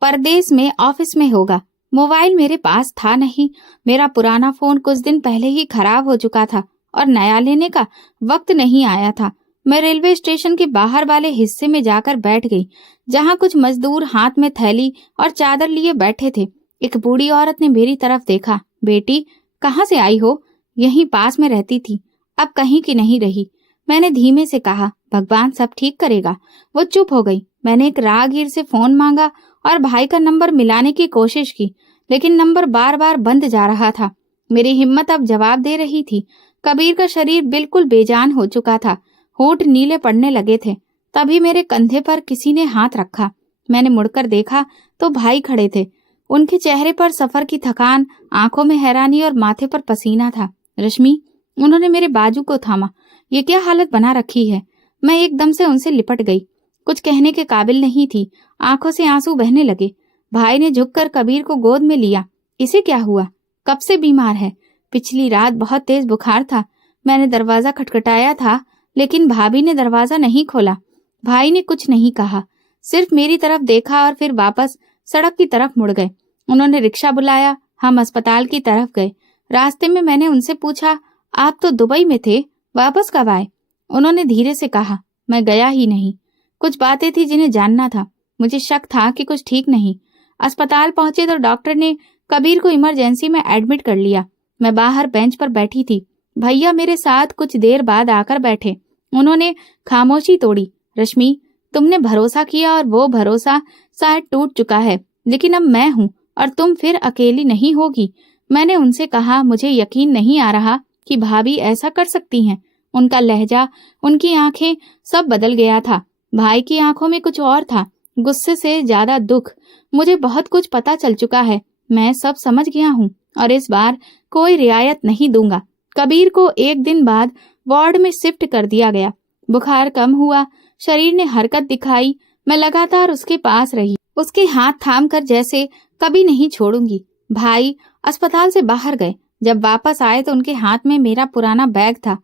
परदेश में ऑफिस में होगा। मोबाइल मेरे पास था नहीं। मेरा पुराना फोन कुछ दिन पहले ही खराब हो चुका था और नया लेने का वक्त नहीं आया था। मैं रेलवे स्टेशन के बाहर वाले हिस्से में जाकर बैठ गई, जहाँ कुछ मजदूर हाथ में थैली और चादर लिए बैठे थे। एक बूढ़ी औरत ने मेरी तरफ देखा। बेटी, कहाँ से आई हो? यहीं पास में रहती थी, अब कहीं की नहीं रही। मैंने धीमे से कहा, भगवान सब ठीक करेगा। वो चुप हो गई। मैंने एक राहगीर से फोन मांगा और भाई का नंबर मिलाने की कोशिश की, लेकिन नंबर बार बार बंद जा रहा था। मेरी हिम्मत अब जवाब दे रही थी। कबीर का शरीर बिल्कुल बेजान हो चुका था, होंठ नीले पड़ने लगे थे। तभी मेरे कंधे पर किसी ने हाथ रखा। मैंने मुड़कर देखा तो भाई खड़े थे। उनके चेहरे पर सफर की थकान, आंखों में हैरानी और माथे पर पसीना था। रश्मि, उन्होंने मेरे बाजू को थामा। ये क्या हालत बना रखी है? मैं एकदम से उनसे लिपट गई। कुछ कहने के काबिल नहीं थी। आंखों से आंसू बहने लगे। भाई ने झुककर कबीर को गोद में लिया। इसे क्या हुआ? कब से बीमार है? पिछली रात बहुत तेज बुखार था। मैंने दरवाजा खटखटाया था, लेकिन भाभी ने दरवाजा नहीं खोला। भाई ने कुछ नहीं कहा, सिर्फ मेरी तरफ देखा और फिर वापस सड़क की तरफ मुड़ गए। उन्होंने रिक्शा बुलाया। हम अस्पताल की तरफ गए। रास्ते में मैंने उनसे पूछा, आप तो दुबई में थे, वापस कब आए? उन्होंने धीरे से कहा, मैं गया ही नहीं। कुछ बातें थी जिन्हें जानना था। मुझे शक था कि कुछ ठीक नहीं। अस्पताल पहुंचे तो डॉक्टर ने कबीर को इमरजेंसी में एडमिट कर लिया। मैं बाहर बेंच पर बैठी थी। भैया मेरे साथ कुछ देर बाद आकर बैठे। उन्होंने खामोशी तोड़ी। रश्मि, तुमने भरोसा किया और वो भरोसा शायद टूट चुका है, लेकिन अब मैं हूँ और तुम फिर अकेली नहीं होगी। मैंने उनसे कहा, मुझे यकीन नहीं आ रहा कि भाभी ऐसा कर सकती हैं। उनका लहजा, उनकी आंखें, सब बदल गया था। भाई की आंखों में कुछ और था, गुस्से से ज्यादा दुख। मुझे बहुत कुछ पता चल चुका है। मैं सब समझ गया हूँ और इस बार कोई रियायत नहीं दूंगा। कबीर को एक दिन बाद वार्ड में शिफ्ट कर दिया गया। बुखार कम हुआ, शरीर ने हरकत दिखाई। मैं लगातार उसके पास रही, उसके हाथ थाम कर जैसे कभी नहीं छोड़ूंगी। भाई अस्पताल से बाहर गए। जब वापस आए तो उनके हाथ में मेरा पुराना बैग था।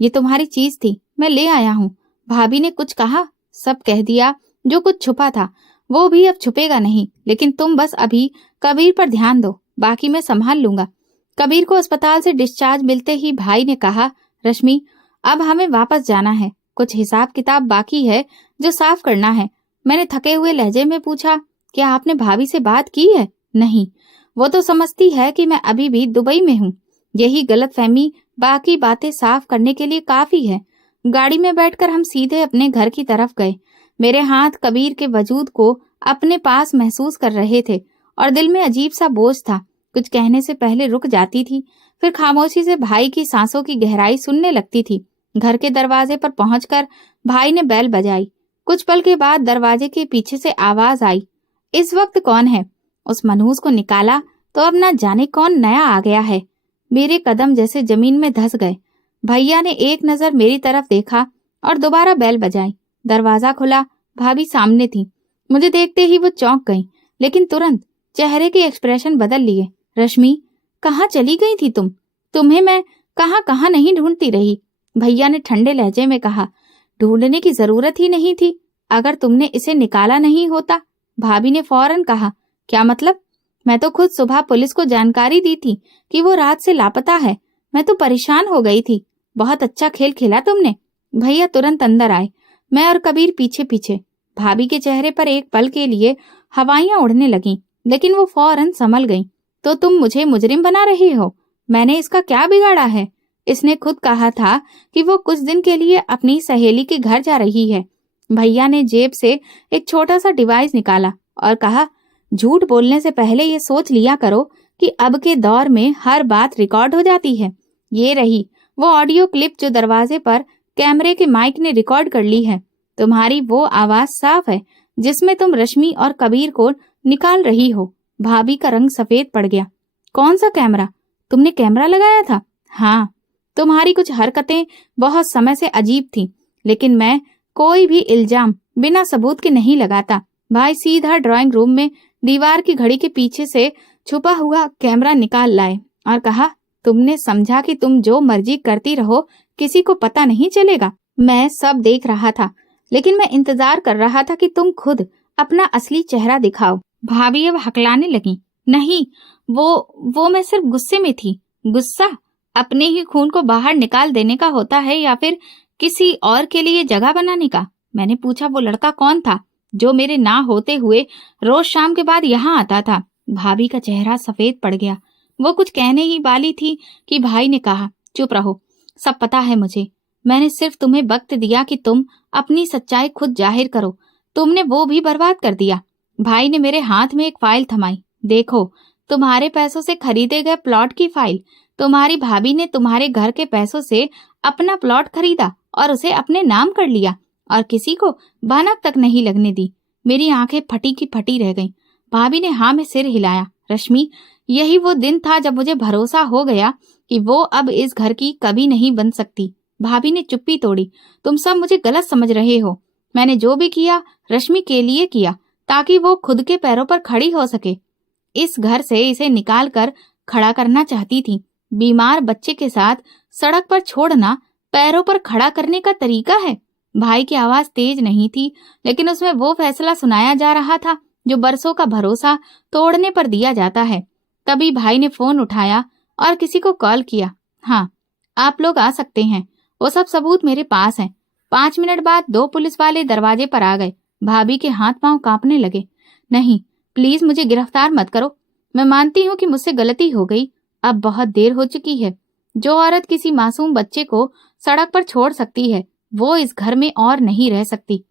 ये तुम्हारी चीज थी, मैं ले आया हूँ। भाभी ने कुछ कहा? सब कह दिया। जो कुछ छुपा था वो भी अब छुपेगा नहीं, लेकिन तुम बस अभी कबीर पर ध्यान दो, बाकी मैं संभाल लूंगा। कबीर को अस्पताल से डिस्चार्ज मिलते ही भाई ने कहा, रश्मि, अब हमें वापस जाना है। कुछ हिसाब किताब बाकी है जो साफ करना है। मैंने थके हुए लहजे में पूछा, क्या आपने भाभी से बात की है? नहीं, वो तो समझती है कि मैं अभी भी दुबई में हूँ। यही गलतफहमी बाकी बातें साफ करने के लिए काफी है। गाड़ी में बैठकर हम सीधे अपने घर की तरफ गए। मेरे हाथ कबीर के वजूद को अपने पास महसूस कर रहे थे और दिल में अजीब सा बोझ था। कुछ कहने से पहले रुक जाती थी, फिर खामोशी से भाई की सांसों की गहराई सुनने लगती थी। घर के दरवाजे पर पहुंचकर भाई ने बेल बजाई। कुछ पल के बाद दरवाजे के पीछे से आवाज आई, इस वक्त कौन है? उस मनहूस को निकाला तो अब न जाने कौन नया आ गया है। मेरे कदम जैसे जमीन में धंस गए। भैया ने एक नजर मेरी तरफ देखा और दोबारा बेल बजाई। दरवाजा खुला, भाभी सामने थी। मुझे देखते ही वो चौंक गई, लेकिन तुरंत चेहरे के एक्सप्रेशन बदल लिए। रश्मि, कहाँ चली गई थी तुम? तुम्हें मैं कहाँ कहाँ नहीं ढूंढती रही। भैया ने ठंडे लहजे में कहा। ढूंढने की जरूरत ही नहीं थी, अगर तुमने इसे निकाला नहीं होता। भाभी ने फौरन कहा। क्या मतलब? मैं तो खुद सुबह पुलिस को जानकारी दी थी कि वो रात से लापता है। मैं तो परेशान हो गई थी। बहुत अच्छा खेल खेला तुमने। भैया तुरंत अंदर आए, मैं और कबीर पीछे पीछे। भाभी के चेहरे पर एक पल के लिए हवाइयां उड़ने लगीं, लेकिन वो फौरन संभल गईं। तो तुम मुझे मुजरिम बना रही हो? मैंने इसका क्या बिगाड़ा है? इसने खुद कहा था कि वो कुछ दिन के लिए अपनी सहेली के घर जा रही है। भैया ने जेब से एक छोटा सा डिवाइस निकाला और कहा, झूठ बोलने से पहले ये सोच लिया करो कि अब के दौर में हर बात रिकॉर्ड हो जाती है। ये रही वो ऑडियो क्लिप जो दरवाजे पर कैमरे के माइक ने रिकॉर्ड कर ली है। तुम्हारी वो आवाज साफ है जिसमें तुम रश्मि और कबीर को निकाल रही हो। भाभी का रंग सफेद पड़ गया। कौन सा कैमरा? तुमने कैमरा लगाया था? हाँ। तुम्हारी कुछ हरकतें बहुत समय से अजीब थीं, लेकिन मैं कोई भी इल्जाम बिना सबूत के नहीं लगाता। भाई सीधा ड्राइंग रूम में दीवार की घड़ी के पीछे से छुपा हुआ कैमरा निकाल लाए और कहा, तुमने समझा कि तुम जो मर्जी करती रहो, किसी को पता नहीं चलेगा। मैं सब देख रहा था, लेकिन मैं इंतजार कर रहा था कि तुम खुद अपना असली चेहरा दिखाओ। भाभी अब हकलाने लगी। नहीं, वो मैं सिर्फ गुस्से में थी। गुस्सा अपने ही खून को बाहर निकाल देने का होता है या फिर किसी और के लिए जगह बनाने का? मैंने पूछा, वो लड़का कौन था जो मेरे ना होते हुए रोज शाम के बाद यहाँ आता था? भाभी का चेहरा सफेद पड़ गया। वो कुछ कहने ही वाली थी कि भाई ने कहा, चुप रहो, सब पता है मुझे। मैंने सिर्फ तुम्हें वक्त दिया कि तुम अपनी सच्चाई खुद जाहिर करो। तुमने वो भी बर्बाद कर दिया। भाई ने मेरे हाथ में एक फाइल थमाई। देखो, तुम्हारे पैसों से खरीदे गए प्लॉट की फाइल। तुम्हारी भाभी ने तुम्हारे घर के पैसों से अपना प्लॉट खरीदा और उसे अपने नाम कर लिया और किसी को भनक तक नहीं लगने दी। मेरी आंखें फटी की फटी रह गईं। भाभी ने हाँ में सिर हिलाया। रश्मि, यही वो दिन था जब मुझे भरोसा हो गया कि वो अब इस घर की कभी नहीं बन सकती। भाभी ने चुप्पी तोड़ी। तुम सब मुझे गलत समझ रहे हो। मैंने जो भी किया रश्मि के लिए किया, ताकि वो खुद के पैरों पर खड़ी हो सके। इस घर से इसे निकाल कर खड़ा करना चाहती थी। बीमार बच्चे के साथ सड़क पर छोड़ना पैरों पर खड़ा करने का तरीका है? भाई की आवाज तेज नहीं थी, लेकिन उसमें वो फैसला सुनाया जा रहा था जो बरसों का भरोसा तोड़ने पर दिया जाता है। तभी भाई ने फोन उठाया और किसी को कॉल किया। हाँ, आप लोग आ सकते हैं, वो सब सबूत मेरे पास हैं। 5 मिनट बाद 2 पुलिस वाले दरवाजे पर आ गए। भाभी के हाथ पांव कांपने लगे। नहीं, प्लीज मुझे गिरफ्तार मत करो। मैं मानती हूँ कि मुझसे गलती हो गई। अब बहुत देर हो चुकी है। जो औरत किसी मासूम बच्चे को सड़क पर छोड़ सकती है, वो इस घर में और नहीं रह सकती।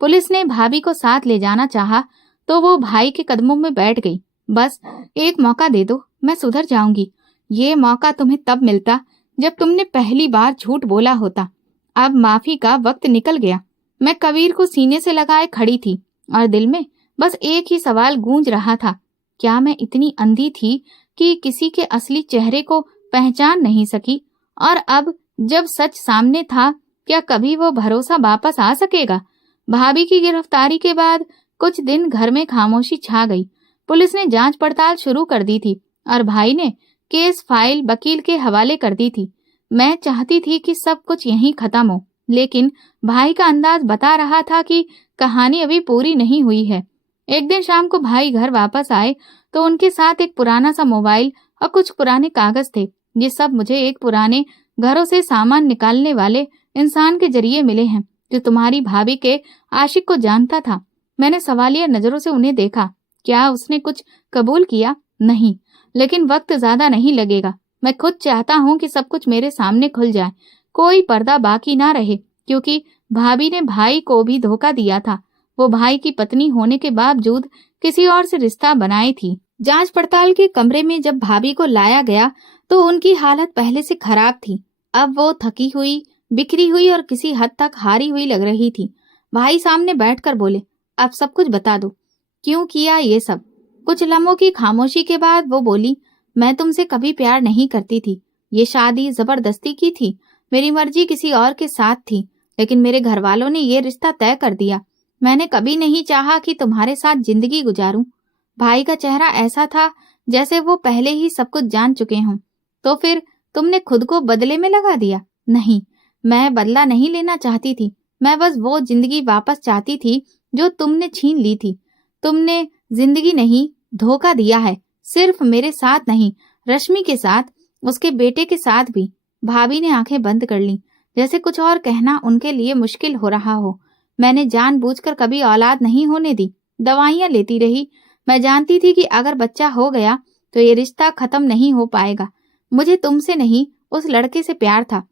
पुलिस ने भाभी को साथ ले जाना चाहा तो वो भाई के कदमों में बैठ गई। बस एक मौका दे दो, मैं सुधर जाऊंगी। ये मौका तुम्हें तब मिलता जब तुमने पहली बार झूठ बोला होता। अब माफी का वक्त निकल गया। मैं कबीर को सीने से लगाए खड़ी थी और दिल में बस एक ही सवाल गूंज रहा था, क्या मैं इतनी अंधी थी कि किसी के असली चेहरे को पहचान नहीं सकी? और अब जब सच सामने था, क्या कभी वो भरोसा वापस आ सकेगा? भाभी की गिरफ्तारी के बाद कुछ दिन घर में खामोशी छा गई। पुलिस ने जांच पड़ताल शुरू कर दी थी और भाई ने केस फाइल वकील के हवाले कर दी थी। मैं चाहती थी कि सब कुछ यहीं खत्म हो, लेकिन भाई का अंदाज बता रहा था कि कहानी अभी पूरी नहीं हुई है। एक दिन शाम को भाई घर वापस आए तो उनके साथ एक पुराना सा मोबाइल और कुछ पुराने कागज थे। ये सब मुझे एक पुराने घरों से सामान निकालने वाले इंसान के जरिए मिले हैं जो तुम्हारी भाभी के आशिक को जानता था। मैंने सवालिया नजरों से उन्हें देखा। क्या उसने कुछ कबूल किया? नहीं, लेकिन वक्त ज्यादा नहीं लगेगा। मैं खुद चाहता हूँ कि सब कुछ मेरे सामने खुल जाए, कोई पर्दा बाकी ना रहे, क्योंकि भाभी ने भाई को भी धोखा दिया था। वो भाई की पत्नी होने के बावजूद किसी और से रिश्ता बनाई थी। जांच पड़ताल के कमरे में जब भाभी को लाया गया तो उनकी हालत पहले से खराब थी। अब वो थकी हुई, बिखरी हुई और किसी हद तक हारी हुई लग रही थी। भाई सामने बैठकर बोले, अब सब कुछ बता दो, क्यों किया ये सब। कुछ लम्हों की खामोशी के बाद वो बोली, मैं तुमसे कभी प्यार नहीं करती थी। ये शादी जबरदस्ती की थी, मेरी मर्जी किसी और के साथ थी, लेकिन मेरे घर वालों ने ये रिश्ता तय कर दिया। मैंने कभी नहीं चाहा कि तुम्हारे साथ जिंदगी गुजारूं। भाई का चेहरा ऐसा था जैसे वो पहले ही सब कुछ जान चुके हों। तो फिर तुमने खुद को बदले में लगा दिया? नहीं, मैं बदला नहीं लेना चाहती थी। मैं बस वो जिंदगी वापस चाहती थी जो तुमने छीन ली थी। तुमने जिंदगी नहीं, धोखा दिया है। सिर्फ मेरे साथ नहीं, रश्मि के साथ, उसके बेटे के साथ भी। भाभी ने आंखें बंद कर ली, जैसे कुछ और कहना उनके लिए मुश्किल हो रहा हो। मैंने जानबूझकर कभी औलाद नहीं होने दी, दवाइयां लेती रही। मैं जानती थी कि अगर बच्चा हो गया तो ये रिश्ता खत्म नहीं हो पाएगा। मुझे तुमसे नहीं, उस लड़के से प्यार था,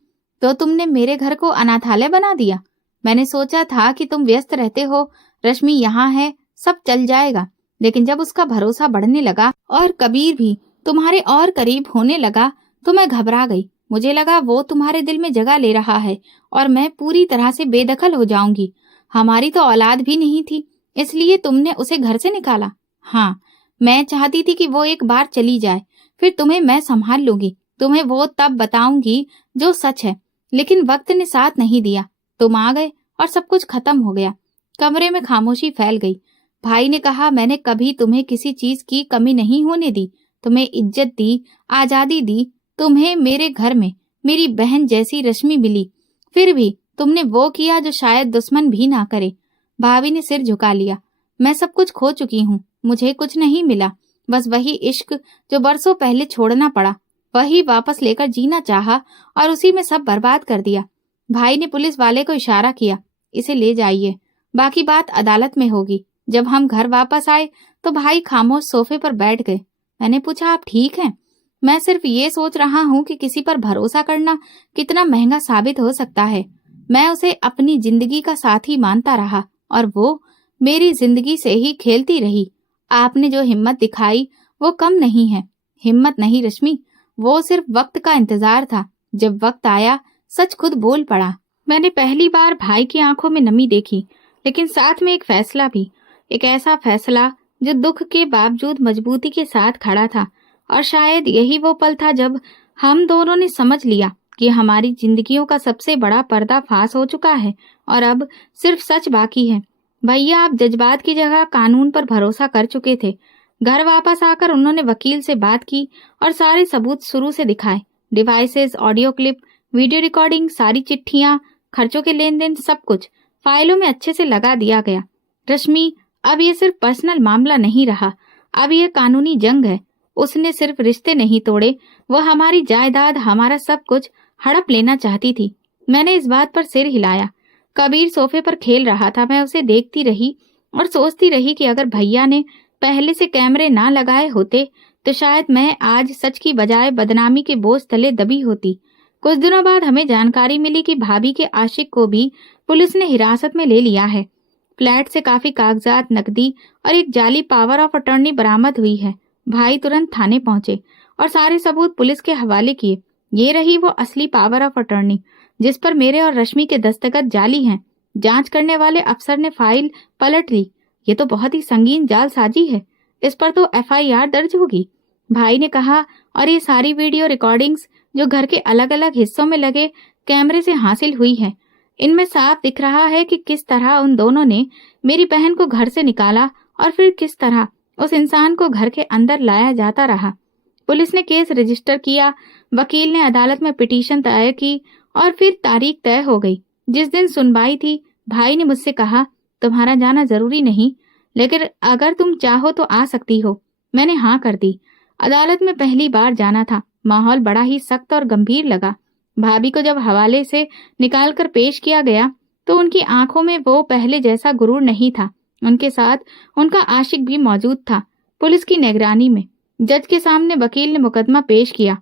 तो तुमने मेरे घर को अनाथालय बना दिया। मैंने सोचा था कि तुम व्यस्त रहते हो, रश्मि यहाँ है, सब चल जाएगा। लेकिन जब उसका भरोसा बढ़ने लगा और कबीर भी तुम्हारे और करीब होने लगा तो मैं घबरा गई। मुझे लगा वो तुम्हारे दिल में जगह ले रहा है और मैं पूरी तरह से बेदखल हो जाऊंगी। हमारी तो औलाद भी नहीं थी, इसलिए तुमने उसे घर से निकाला। हाँ, मैं चाहती थी कि वो एक बार चली जाए, फिर तुम्हें मैं संभाल लूंगी। तुम्हें वो तब बताऊंगी जो सच है। लेकिन वक्त ने साथ नहीं दिया, तुम आ गए और सब कुछ खत्म हो गया। कमरे में खामोशी फैल गई। भाई ने कहा, मैंने कभी तुम्हें किसी चीज की कमी नहीं होने दी, तुम्हें इज्जत दी, आजादी दी। तुम्हें मेरे घर में मेरी बहन जैसी रश्मि मिली, फिर भी तुमने वो किया जो शायद दुश्मन भी ना करे। भाभी ने सिर झुका लिया। मैं सब कुछ खो चुकी हूँ, मुझे कुछ नहीं मिला, बस वही इश्क जो बरसों पहले छोड़ना पड़ा, वही वापस लेकर जीना चाहा और उसी में सब बर्बाद कर दिया। भाई ने पुलिस वाले को इशारा किया, इसे ले जाइए, बाकी बात अदालत में होगी। जब हम घर वापस आए तो भाई खामोश सोफे पर बैठ गए। मैंने पूछा, आप ठीक हैं? मैं सिर्फ ये सोच रहा हूँ कि किसी पर भरोसा करना कितना महंगा साबित हो सकता है। मैं उसे अपनी जिंदगी का साथी मानता रहा और वो मेरी जिंदगी से ही खेलती रही। आपने जो हिम्मत दिखाई वो कम नहीं है। हिम्मत नहीं रश्मि, वो सिर्फ वक्त का इंतजार था। जब वक्त आया, सच खुद बोल पड़ा। मैंने पहली बार भाई की आंखों में नमी देखी, लेकिन साथ में एक फैसला भी, एक ऐसा फैसला जो दुख के बावजूद मजबूती के साथ खड़ा था। और शायद यही वो पल था जब हम दोनों ने समझ लिया कि हमारी जिंदगियों का सबसे बड़ा पर्दाफाश हो चुका है और अब सिर्फ सच बाकी है। भैया, आप जज्बात की जगह कानून पर भरोसा कर चुके थे। घर वापस आकर उन्होंने वकील से बात की और सारे सबूत शुरू से दिखाए। Devices, audio clip, video recording, सारी चिट्ठियां, खर्चों के लेन देन, सब कुछ फाइलों में अच्छे से लगा दिया गया। रश्मि, अब ये सिर्फ पर्सनल मामला नहीं रहा, अब ये कानूनी जंग है। उसने सिर्फ रिश्ते नहीं तोड़े, वो हमारी जायदाद, हमारा सब कुछ हड़प लेना चाहती थी। मैंने इस बात पर सिर हिलाया। कबीर सोफे पर खेल रहा था। मैं उसे देखती रही और सोचती रही कि अगर भैया ने पहले से कैमरे ना लगाए होते तो शायद मैं आज सच की बजाय बदनामी के बोझ तले दबी होती। कुछ दिनों बाद हमें जानकारी मिली कि भाभी के आशिक को भी पुलिस ने हिरासत में ले लिया है। फ्लैट से काफी कागजात, नकदी और एक जाली पावर ऑफ अटॉर्नी बरामद हुई है। भाई तुरंत थाने पहुंचे और सारे सबूत पुलिस के हवाले किए। ये रही वो असली पावर ऑफ अटॉर्नी जिस पर मेरे और रश्मि के दस्तखत जाली हैं। जांच करने वाले अफसर ने फाइल पलट ली। ये तो बहुत ही संगीन जालसाजी है, इस पर तो एफआईआर दर्ज होगी, भाई ने कहा। और ये सारी वीडियो रिकॉर्डिंग्स जो घर के अलग अलग हिस्सों में लगे कैमरे से हासिल हुई है, इनमें साफ दिख रहा है कि किस तरह उन दोनों ने मेरी बहन को घर से निकाला और फिर किस तरह उस इंसान को घर के अंदर लाया जाता रहा। पुलिस ने केस रजिस्टर किया, वकील ने अदालत में पिटीशन दायर की और फिर तारीख तय हो गई। जिस दिन सुनवाई थी, भाई ने मुझसे कहा, तुम्हारा जाना जरूरी नहीं, लेकिन अगर तुम चाहो तो आ सकती हो। मैंने हाँ कर दी। अदालत में पहली बार जाना था। माहौल बड़ा ही सख्त और गंभीर लगा। भाभी को जब हवाले से निकालकर पेश किया गया तो उनकी आंखों में वो पहले जैसा गुरूर नहीं था। उनके साथ उनका आशिक भी मौजूद था। पुलिस की निगरानी में जज के सामने वकील ने मुकदमा पेश किया।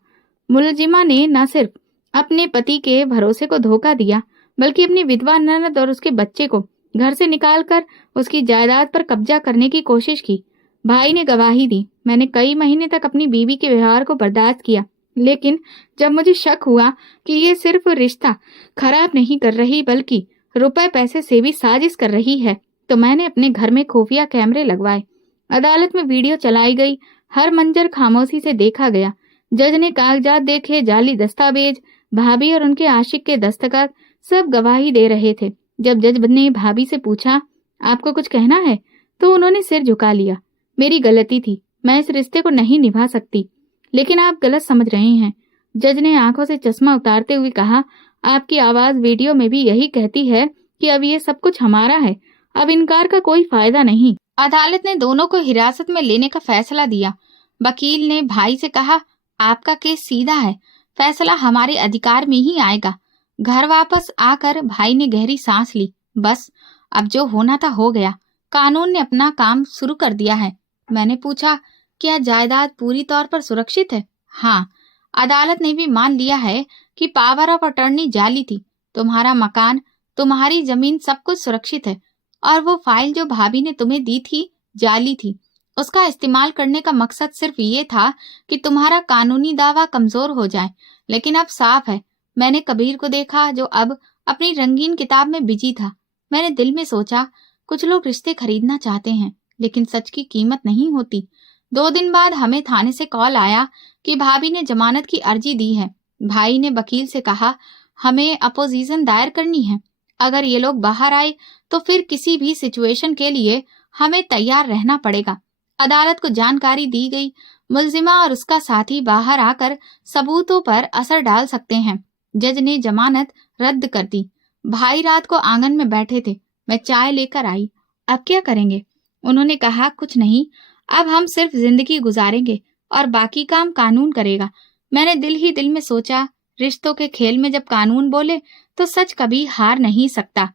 मुलजिमा ने न सिर्फ अपने पति के भरोसे को धोखा दिया, बल्कि अपनी विधवा ननद और उसके बच्चे को घर से निकालकर उसकी जायदाद पर कब्जा करने की कोशिश की। भाई ने गवाही दी। मैंने कई महीने तक अपनी बीवी के व्यवहार को बर्दाश्त किया, लेकिन जब मुझे शक हुआ कि ये सिर्फ रिश्ता खराब नहीं कर रही बल्कि रुपए पैसे से भी साजिश कर रही है, तो मैंने अपने घर में खुफिया कैमरे लगवाए। अदालत में वीडियो चलाई गई, हर मंजर खामोशी से देखा गया। जज ने कागजात देखे, जाली दस्तावेज, भाभी और उनके आशिक के दस्तखत, सब गवाही दे रहे थे। जब जज ने भाभी से पूछा, आपको कुछ कहना है, तो उन्होंने सिर झुका लिया। मेरी गलती थी, मैं इस रिश्ते को नहीं निभा सकती। लेकिन आप गलत समझ रहे हैं। जज ने आंखों से चश्मा उतारते हुए कहा, आपकी आवाज वीडियो में भी यही कहती है कि अब ये सब कुछ हमारा है। अब इनकार का कोई फायदा नहीं। अदालत ने दोनों को हिरासत में लेने का फैसला दिया। वकील ने भाई से कहा, आपका केस सीधा है, फैसला हमारे अधिकार में ही आएगा। घर वापस आकर भाई ने गहरी सांस ली। बस अब जो होना था हो गया, कानून ने अपना काम शुरू कर दिया है। मैंने पूछा, क्या जायदाद पूरी तौर पर सुरक्षित है? हाँ, अदालत ने भी मान लिया है कि पावर ऑफ अटॉर्नी जाली थी। तुम्हारा मकान, तुम्हारी जमीन, सब कुछ सुरक्षित है। और वो फाइल जो भाभी ने तुम्हें दी थी, जाली थी। उसका इस्तेमाल करने का मकसद सिर्फ ये था कि तुम्हारा कानूनी दावा कमजोर हो जाए। लेकिन अब साफ है, मैंने कबीर को देखा जो अब अपनी रंगीन किताब में बिजी था। मैंने दिल में सोचा, कुछ लोग रिश्ते खरीदना चाहते हैं, लेकिन सच की कीमत नहीं होती। 2 दिन बाद हमें थाने से कॉल आया कि भाभी ने जमानत की अर्जी दी है। भाई ने वकील से कहा, हमें अपोजिशन दायर करनी है। अगर ये लोग बाहर आए तो फिर किसी भी सिचुएशन के लिए हमें तैयार रहना पड़ेगा। अदालत को जानकारी दी गई। मुलजिमा और उसका साथी बाहर आकर सबूतों पर असर डाल सकते हैं। जज ने जमानत रद्द कर दी। भाई रात को आंगन में बैठे थे। मैं चाय लेकर आई। अब क्या करेंगे? उन्होंने कहा, कुछ नहीं, अब हम सिर्फ जिंदगी गुजारेंगे और बाकी काम कानून करेगा। मैंने दिल ही दिल में सोचा, रिश्तों के खेल में जब कानून बोले तो सच कभी हार नहीं सकता।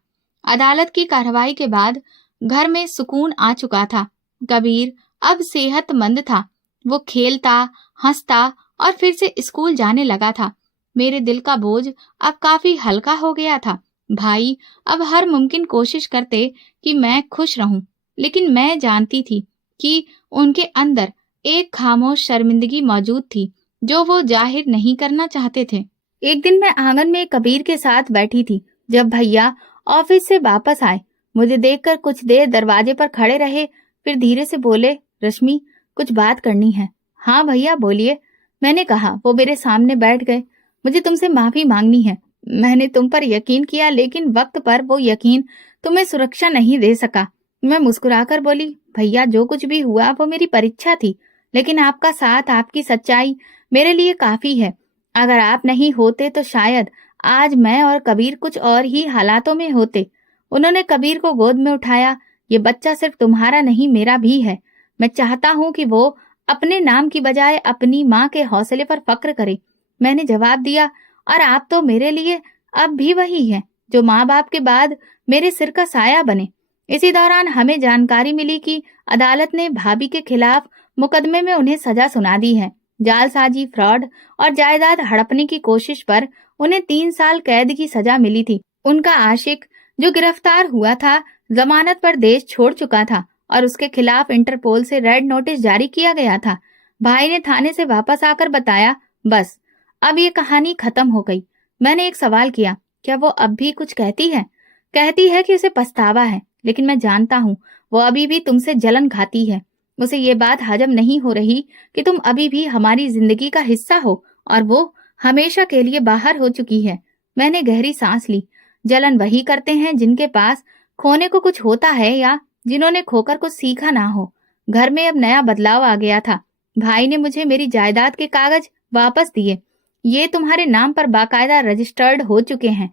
अदालत की कार्रवाई के बाद घर में सुकून आ चुका था। कबीर अब सेहतमंद था। वो खेलता, हंसता और फिर से स्कूल जाने लगा था। मेरे दिल का बोझ अब काफी हल्का हो गया था। भाई अब हर मुमकिन कोशिश करते कि मैं खुश रहूं, लेकिन मैं जानती थी कि उनके अंदर एक खामोश शर्मिंदगी मौजूद थी जो वो जाहिर नहीं करना चाहते थे। एक दिन मैं आंगन में कबीर के साथ बैठी थी जब भैया ऑफिस से वापस आए। मुझे देखकर कुछ देर दरवाजे पर खड़े रहे, फिर धीरे से बोले, रश्मि, कुछ बात करनी है। हाँ भैया, बोलिए, मैंने कहा। वो मेरे सामने बैठ गए। मुझे तुमसे माफी मांगनी है। मैंने तुम पर यकीन किया, लेकिन वक्त पर वो यकीन तुम्हें सुरक्षा नहीं दे सका। मैं मुस्कुराकर बोली, भैया, जो कुछ भी हुआ वो मेरी परीक्षा थी, लेकिन आपका साथ, आपकी सच्चाई मेरे लिए काफी है। अगर आप नहीं होते तो शायद आज मैं और कबीर कुछ और ही हालातों में होते। उन्होंने कबीर को गोद में उठाया। ये बच्चा सिर्फ तुम्हारा नहीं, मेरा भी है। मैं चाहता हूँ कि वो अपने नाम की बजाय अपनी माँ के हौसले पर फक्र करे। मैंने जवाब दिया, और आप तो मेरे लिए अब भी वही है जो माँ बाप के बाद मेरे सिर का साया बने। इसी दौरान हमें जानकारी मिली कि अदालत ने भाभी के खिलाफ मुकदमे में उन्हें सजा सुना दी है। जालसाजी, फ्रॉड और जायदाद हड़पने की कोशिश पर उन्हें 3 साल कैद की सजा मिली थी। उनका आशिक जो गिरफ्तार हुआ था, जमानत पर देश छोड़ चुका था और उसके खिलाफ इंटरपोल से रेड नोटिस जारी किया गया था। भाई ने थाने से वापस आकर बताया, बस अब ये कहानी खत्म हो गई। मैंने एक सवाल किया, क्या वो अब भी कुछ कहती है? कहती है कि उसे पछतावा है, लेकिन मैं जानता हूँ वो अभी भी तुमसे जलन खाती है। उसे ये बात हजम नहीं हो रही कि तुम अभी भी हमारी जिंदगी का हिस्सा हो और वो हमेशा के लिए बाहर हो चुकी है। मैंने गहरी सांस ली। जलन वही करते हैं जिनके पास खोने को कुछ होता है या जिन्होंने खोकर कुछ सीखा ना हो। घर में अब नया बदलाव आ गया था। भाई ने मुझे मेरी जायदाद के कागज वापस दिए। ये तुम्हारे नाम पर बाकायदा रजिस्टर्ड हो चुके हैं।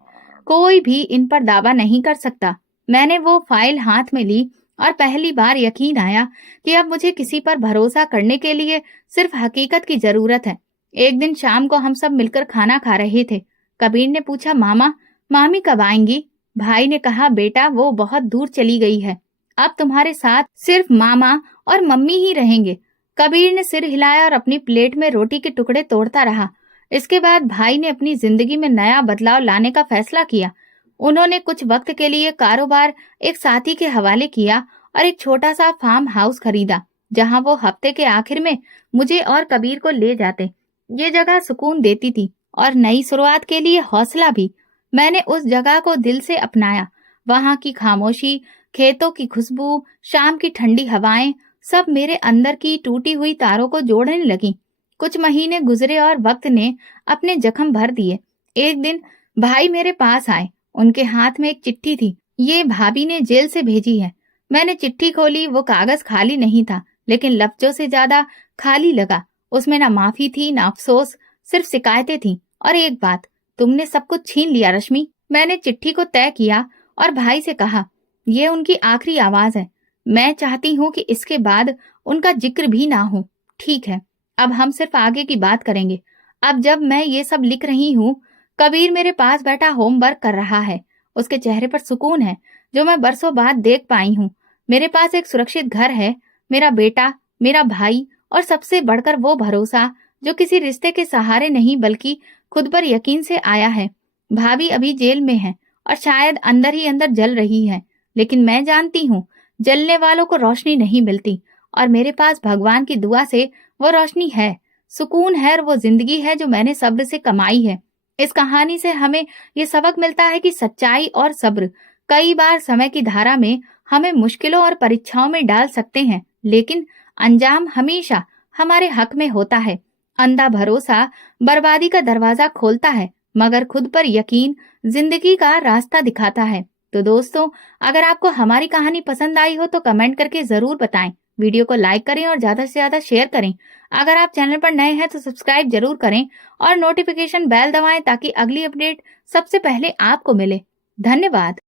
कोई भी इन पर दावा नहीं कर सकता। मैंने वो फाइल हाथ में ली और पहली बार यकीन आया कि अब मुझे किसी पर भरोसा करने के लिए सिर्फ हकीकत की जरूरत है। एक दिन शाम को हम सब मिलकर खाना खा रहे थे। कबीर ने पूछा, मामा, मामी कब आएंगी? भाई ने कहा, बेटा, वो बहुत दूर चली गई है। अब तुम्हारे साथ सिर्फ मामा और मम्मी ही रहेंगे। कबीर ने सिर हिलाया और अपनी प्लेट में रोटी के टुकड़े तोड़ता रहा। इसके बाद भाई ने अपनी जिंदगी में नया बदलाव लाने का फैसला किया। उन्होंने कुछ वक्त के लिए कारोबार एक साथी के हवाले किया और एक छोटा सा फार्म हाउस खरीदा, जहां वो हफ्ते के आखिर में मुझे और कबीर को ले जाते। ये जगह सुकून देती थी और नई शुरुआत के लिए हौसला भी। मैंने उस जगह को दिल से अपनाया। वहां की खामोशी, खेतों की खुशबू, शाम की ठंडी हवाएं, सब मेरे अंदर की टूटी हुई तारों को जोड़ने लगी। कुछ महीने गुजरे और वक्त ने अपने जख्म भर दिए। एक दिन भाई मेरे पास आए। उनके हाथ में एक चिट्ठी थी। ये भाभी ने जेल से भेजी है। मैंने चिट्ठी खोली। वो कागज खाली नहीं था, लेकिन लफ्जों से ज्यादा खाली लगा। उसमें ना माफी थी, ना अफसोस, सिर्फ शिकायतें थी और एक बात, तुमने सब कुछ छीन लिया रश्मि। मैंने चिट्ठी को तय किया और भाई से कहा, ये उनकी आखिरी आवाज है। मैं चाहती हूँ कि इसके बाद उनका जिक्र भी ना हो। ठीक है, अब हम सिर्फ आगे की बात करेंगे। अब जब मैं ये सब लिख रही हूँ, कबीर मेरे पास बैठा होमवर्क कर रहा है। उसके चेहरे पर सुकून है, जो मैं बरसों बाद देख पाई हूँ। मेरे पास एक सुरक्षित घर है, मेरा बेटा, मेरा भाई और सबसे बढ़कर वो भरोसा जो किसी रिश्ते के सहारे नहीं बल्कि खुद पर यकीन से आया है। भाभी अभी जेल में है और शायद अंदर ही अंदर जल रही है, लेकिन मैं जानती हूँ जलने वालों को रोशनी नहीं मिलती और मेरे पास भगवान की दुआ से वो रोशनी है, सुकून है और वो जिंदगी है जो मैंने सब्र से कमाई है। इस कहानी से हमें ये सबक मिलता है कि सच्चाई और सब्र कई बार समय की धारा में हमें मुश्किलों और परीक्षाओं में डाल सकते हैं, लेकिन अंजाम हमेशा हमारे हक में होता है। अंधा भरोसा बर्बादी का दरवाजा खोलता है, मगर खुद पर यकीन जिंदगी का रास्ता दिखाता है। तो दोस्तों, अगर आपको हमारी कहानी पसंद आई हो तो कमेंट करके जरूर बताएं। वीडियो को लाइक करें और ज्यादा से ज्यादा शेयर करें। अगर आप चैनल पर नए हैं तो सब्सक्राइब जरूर करें और नोटिफिकेशन बेल दबाएं ताकि अगली अपडेट सबसे पहले आपको मिले। धन्यवाद।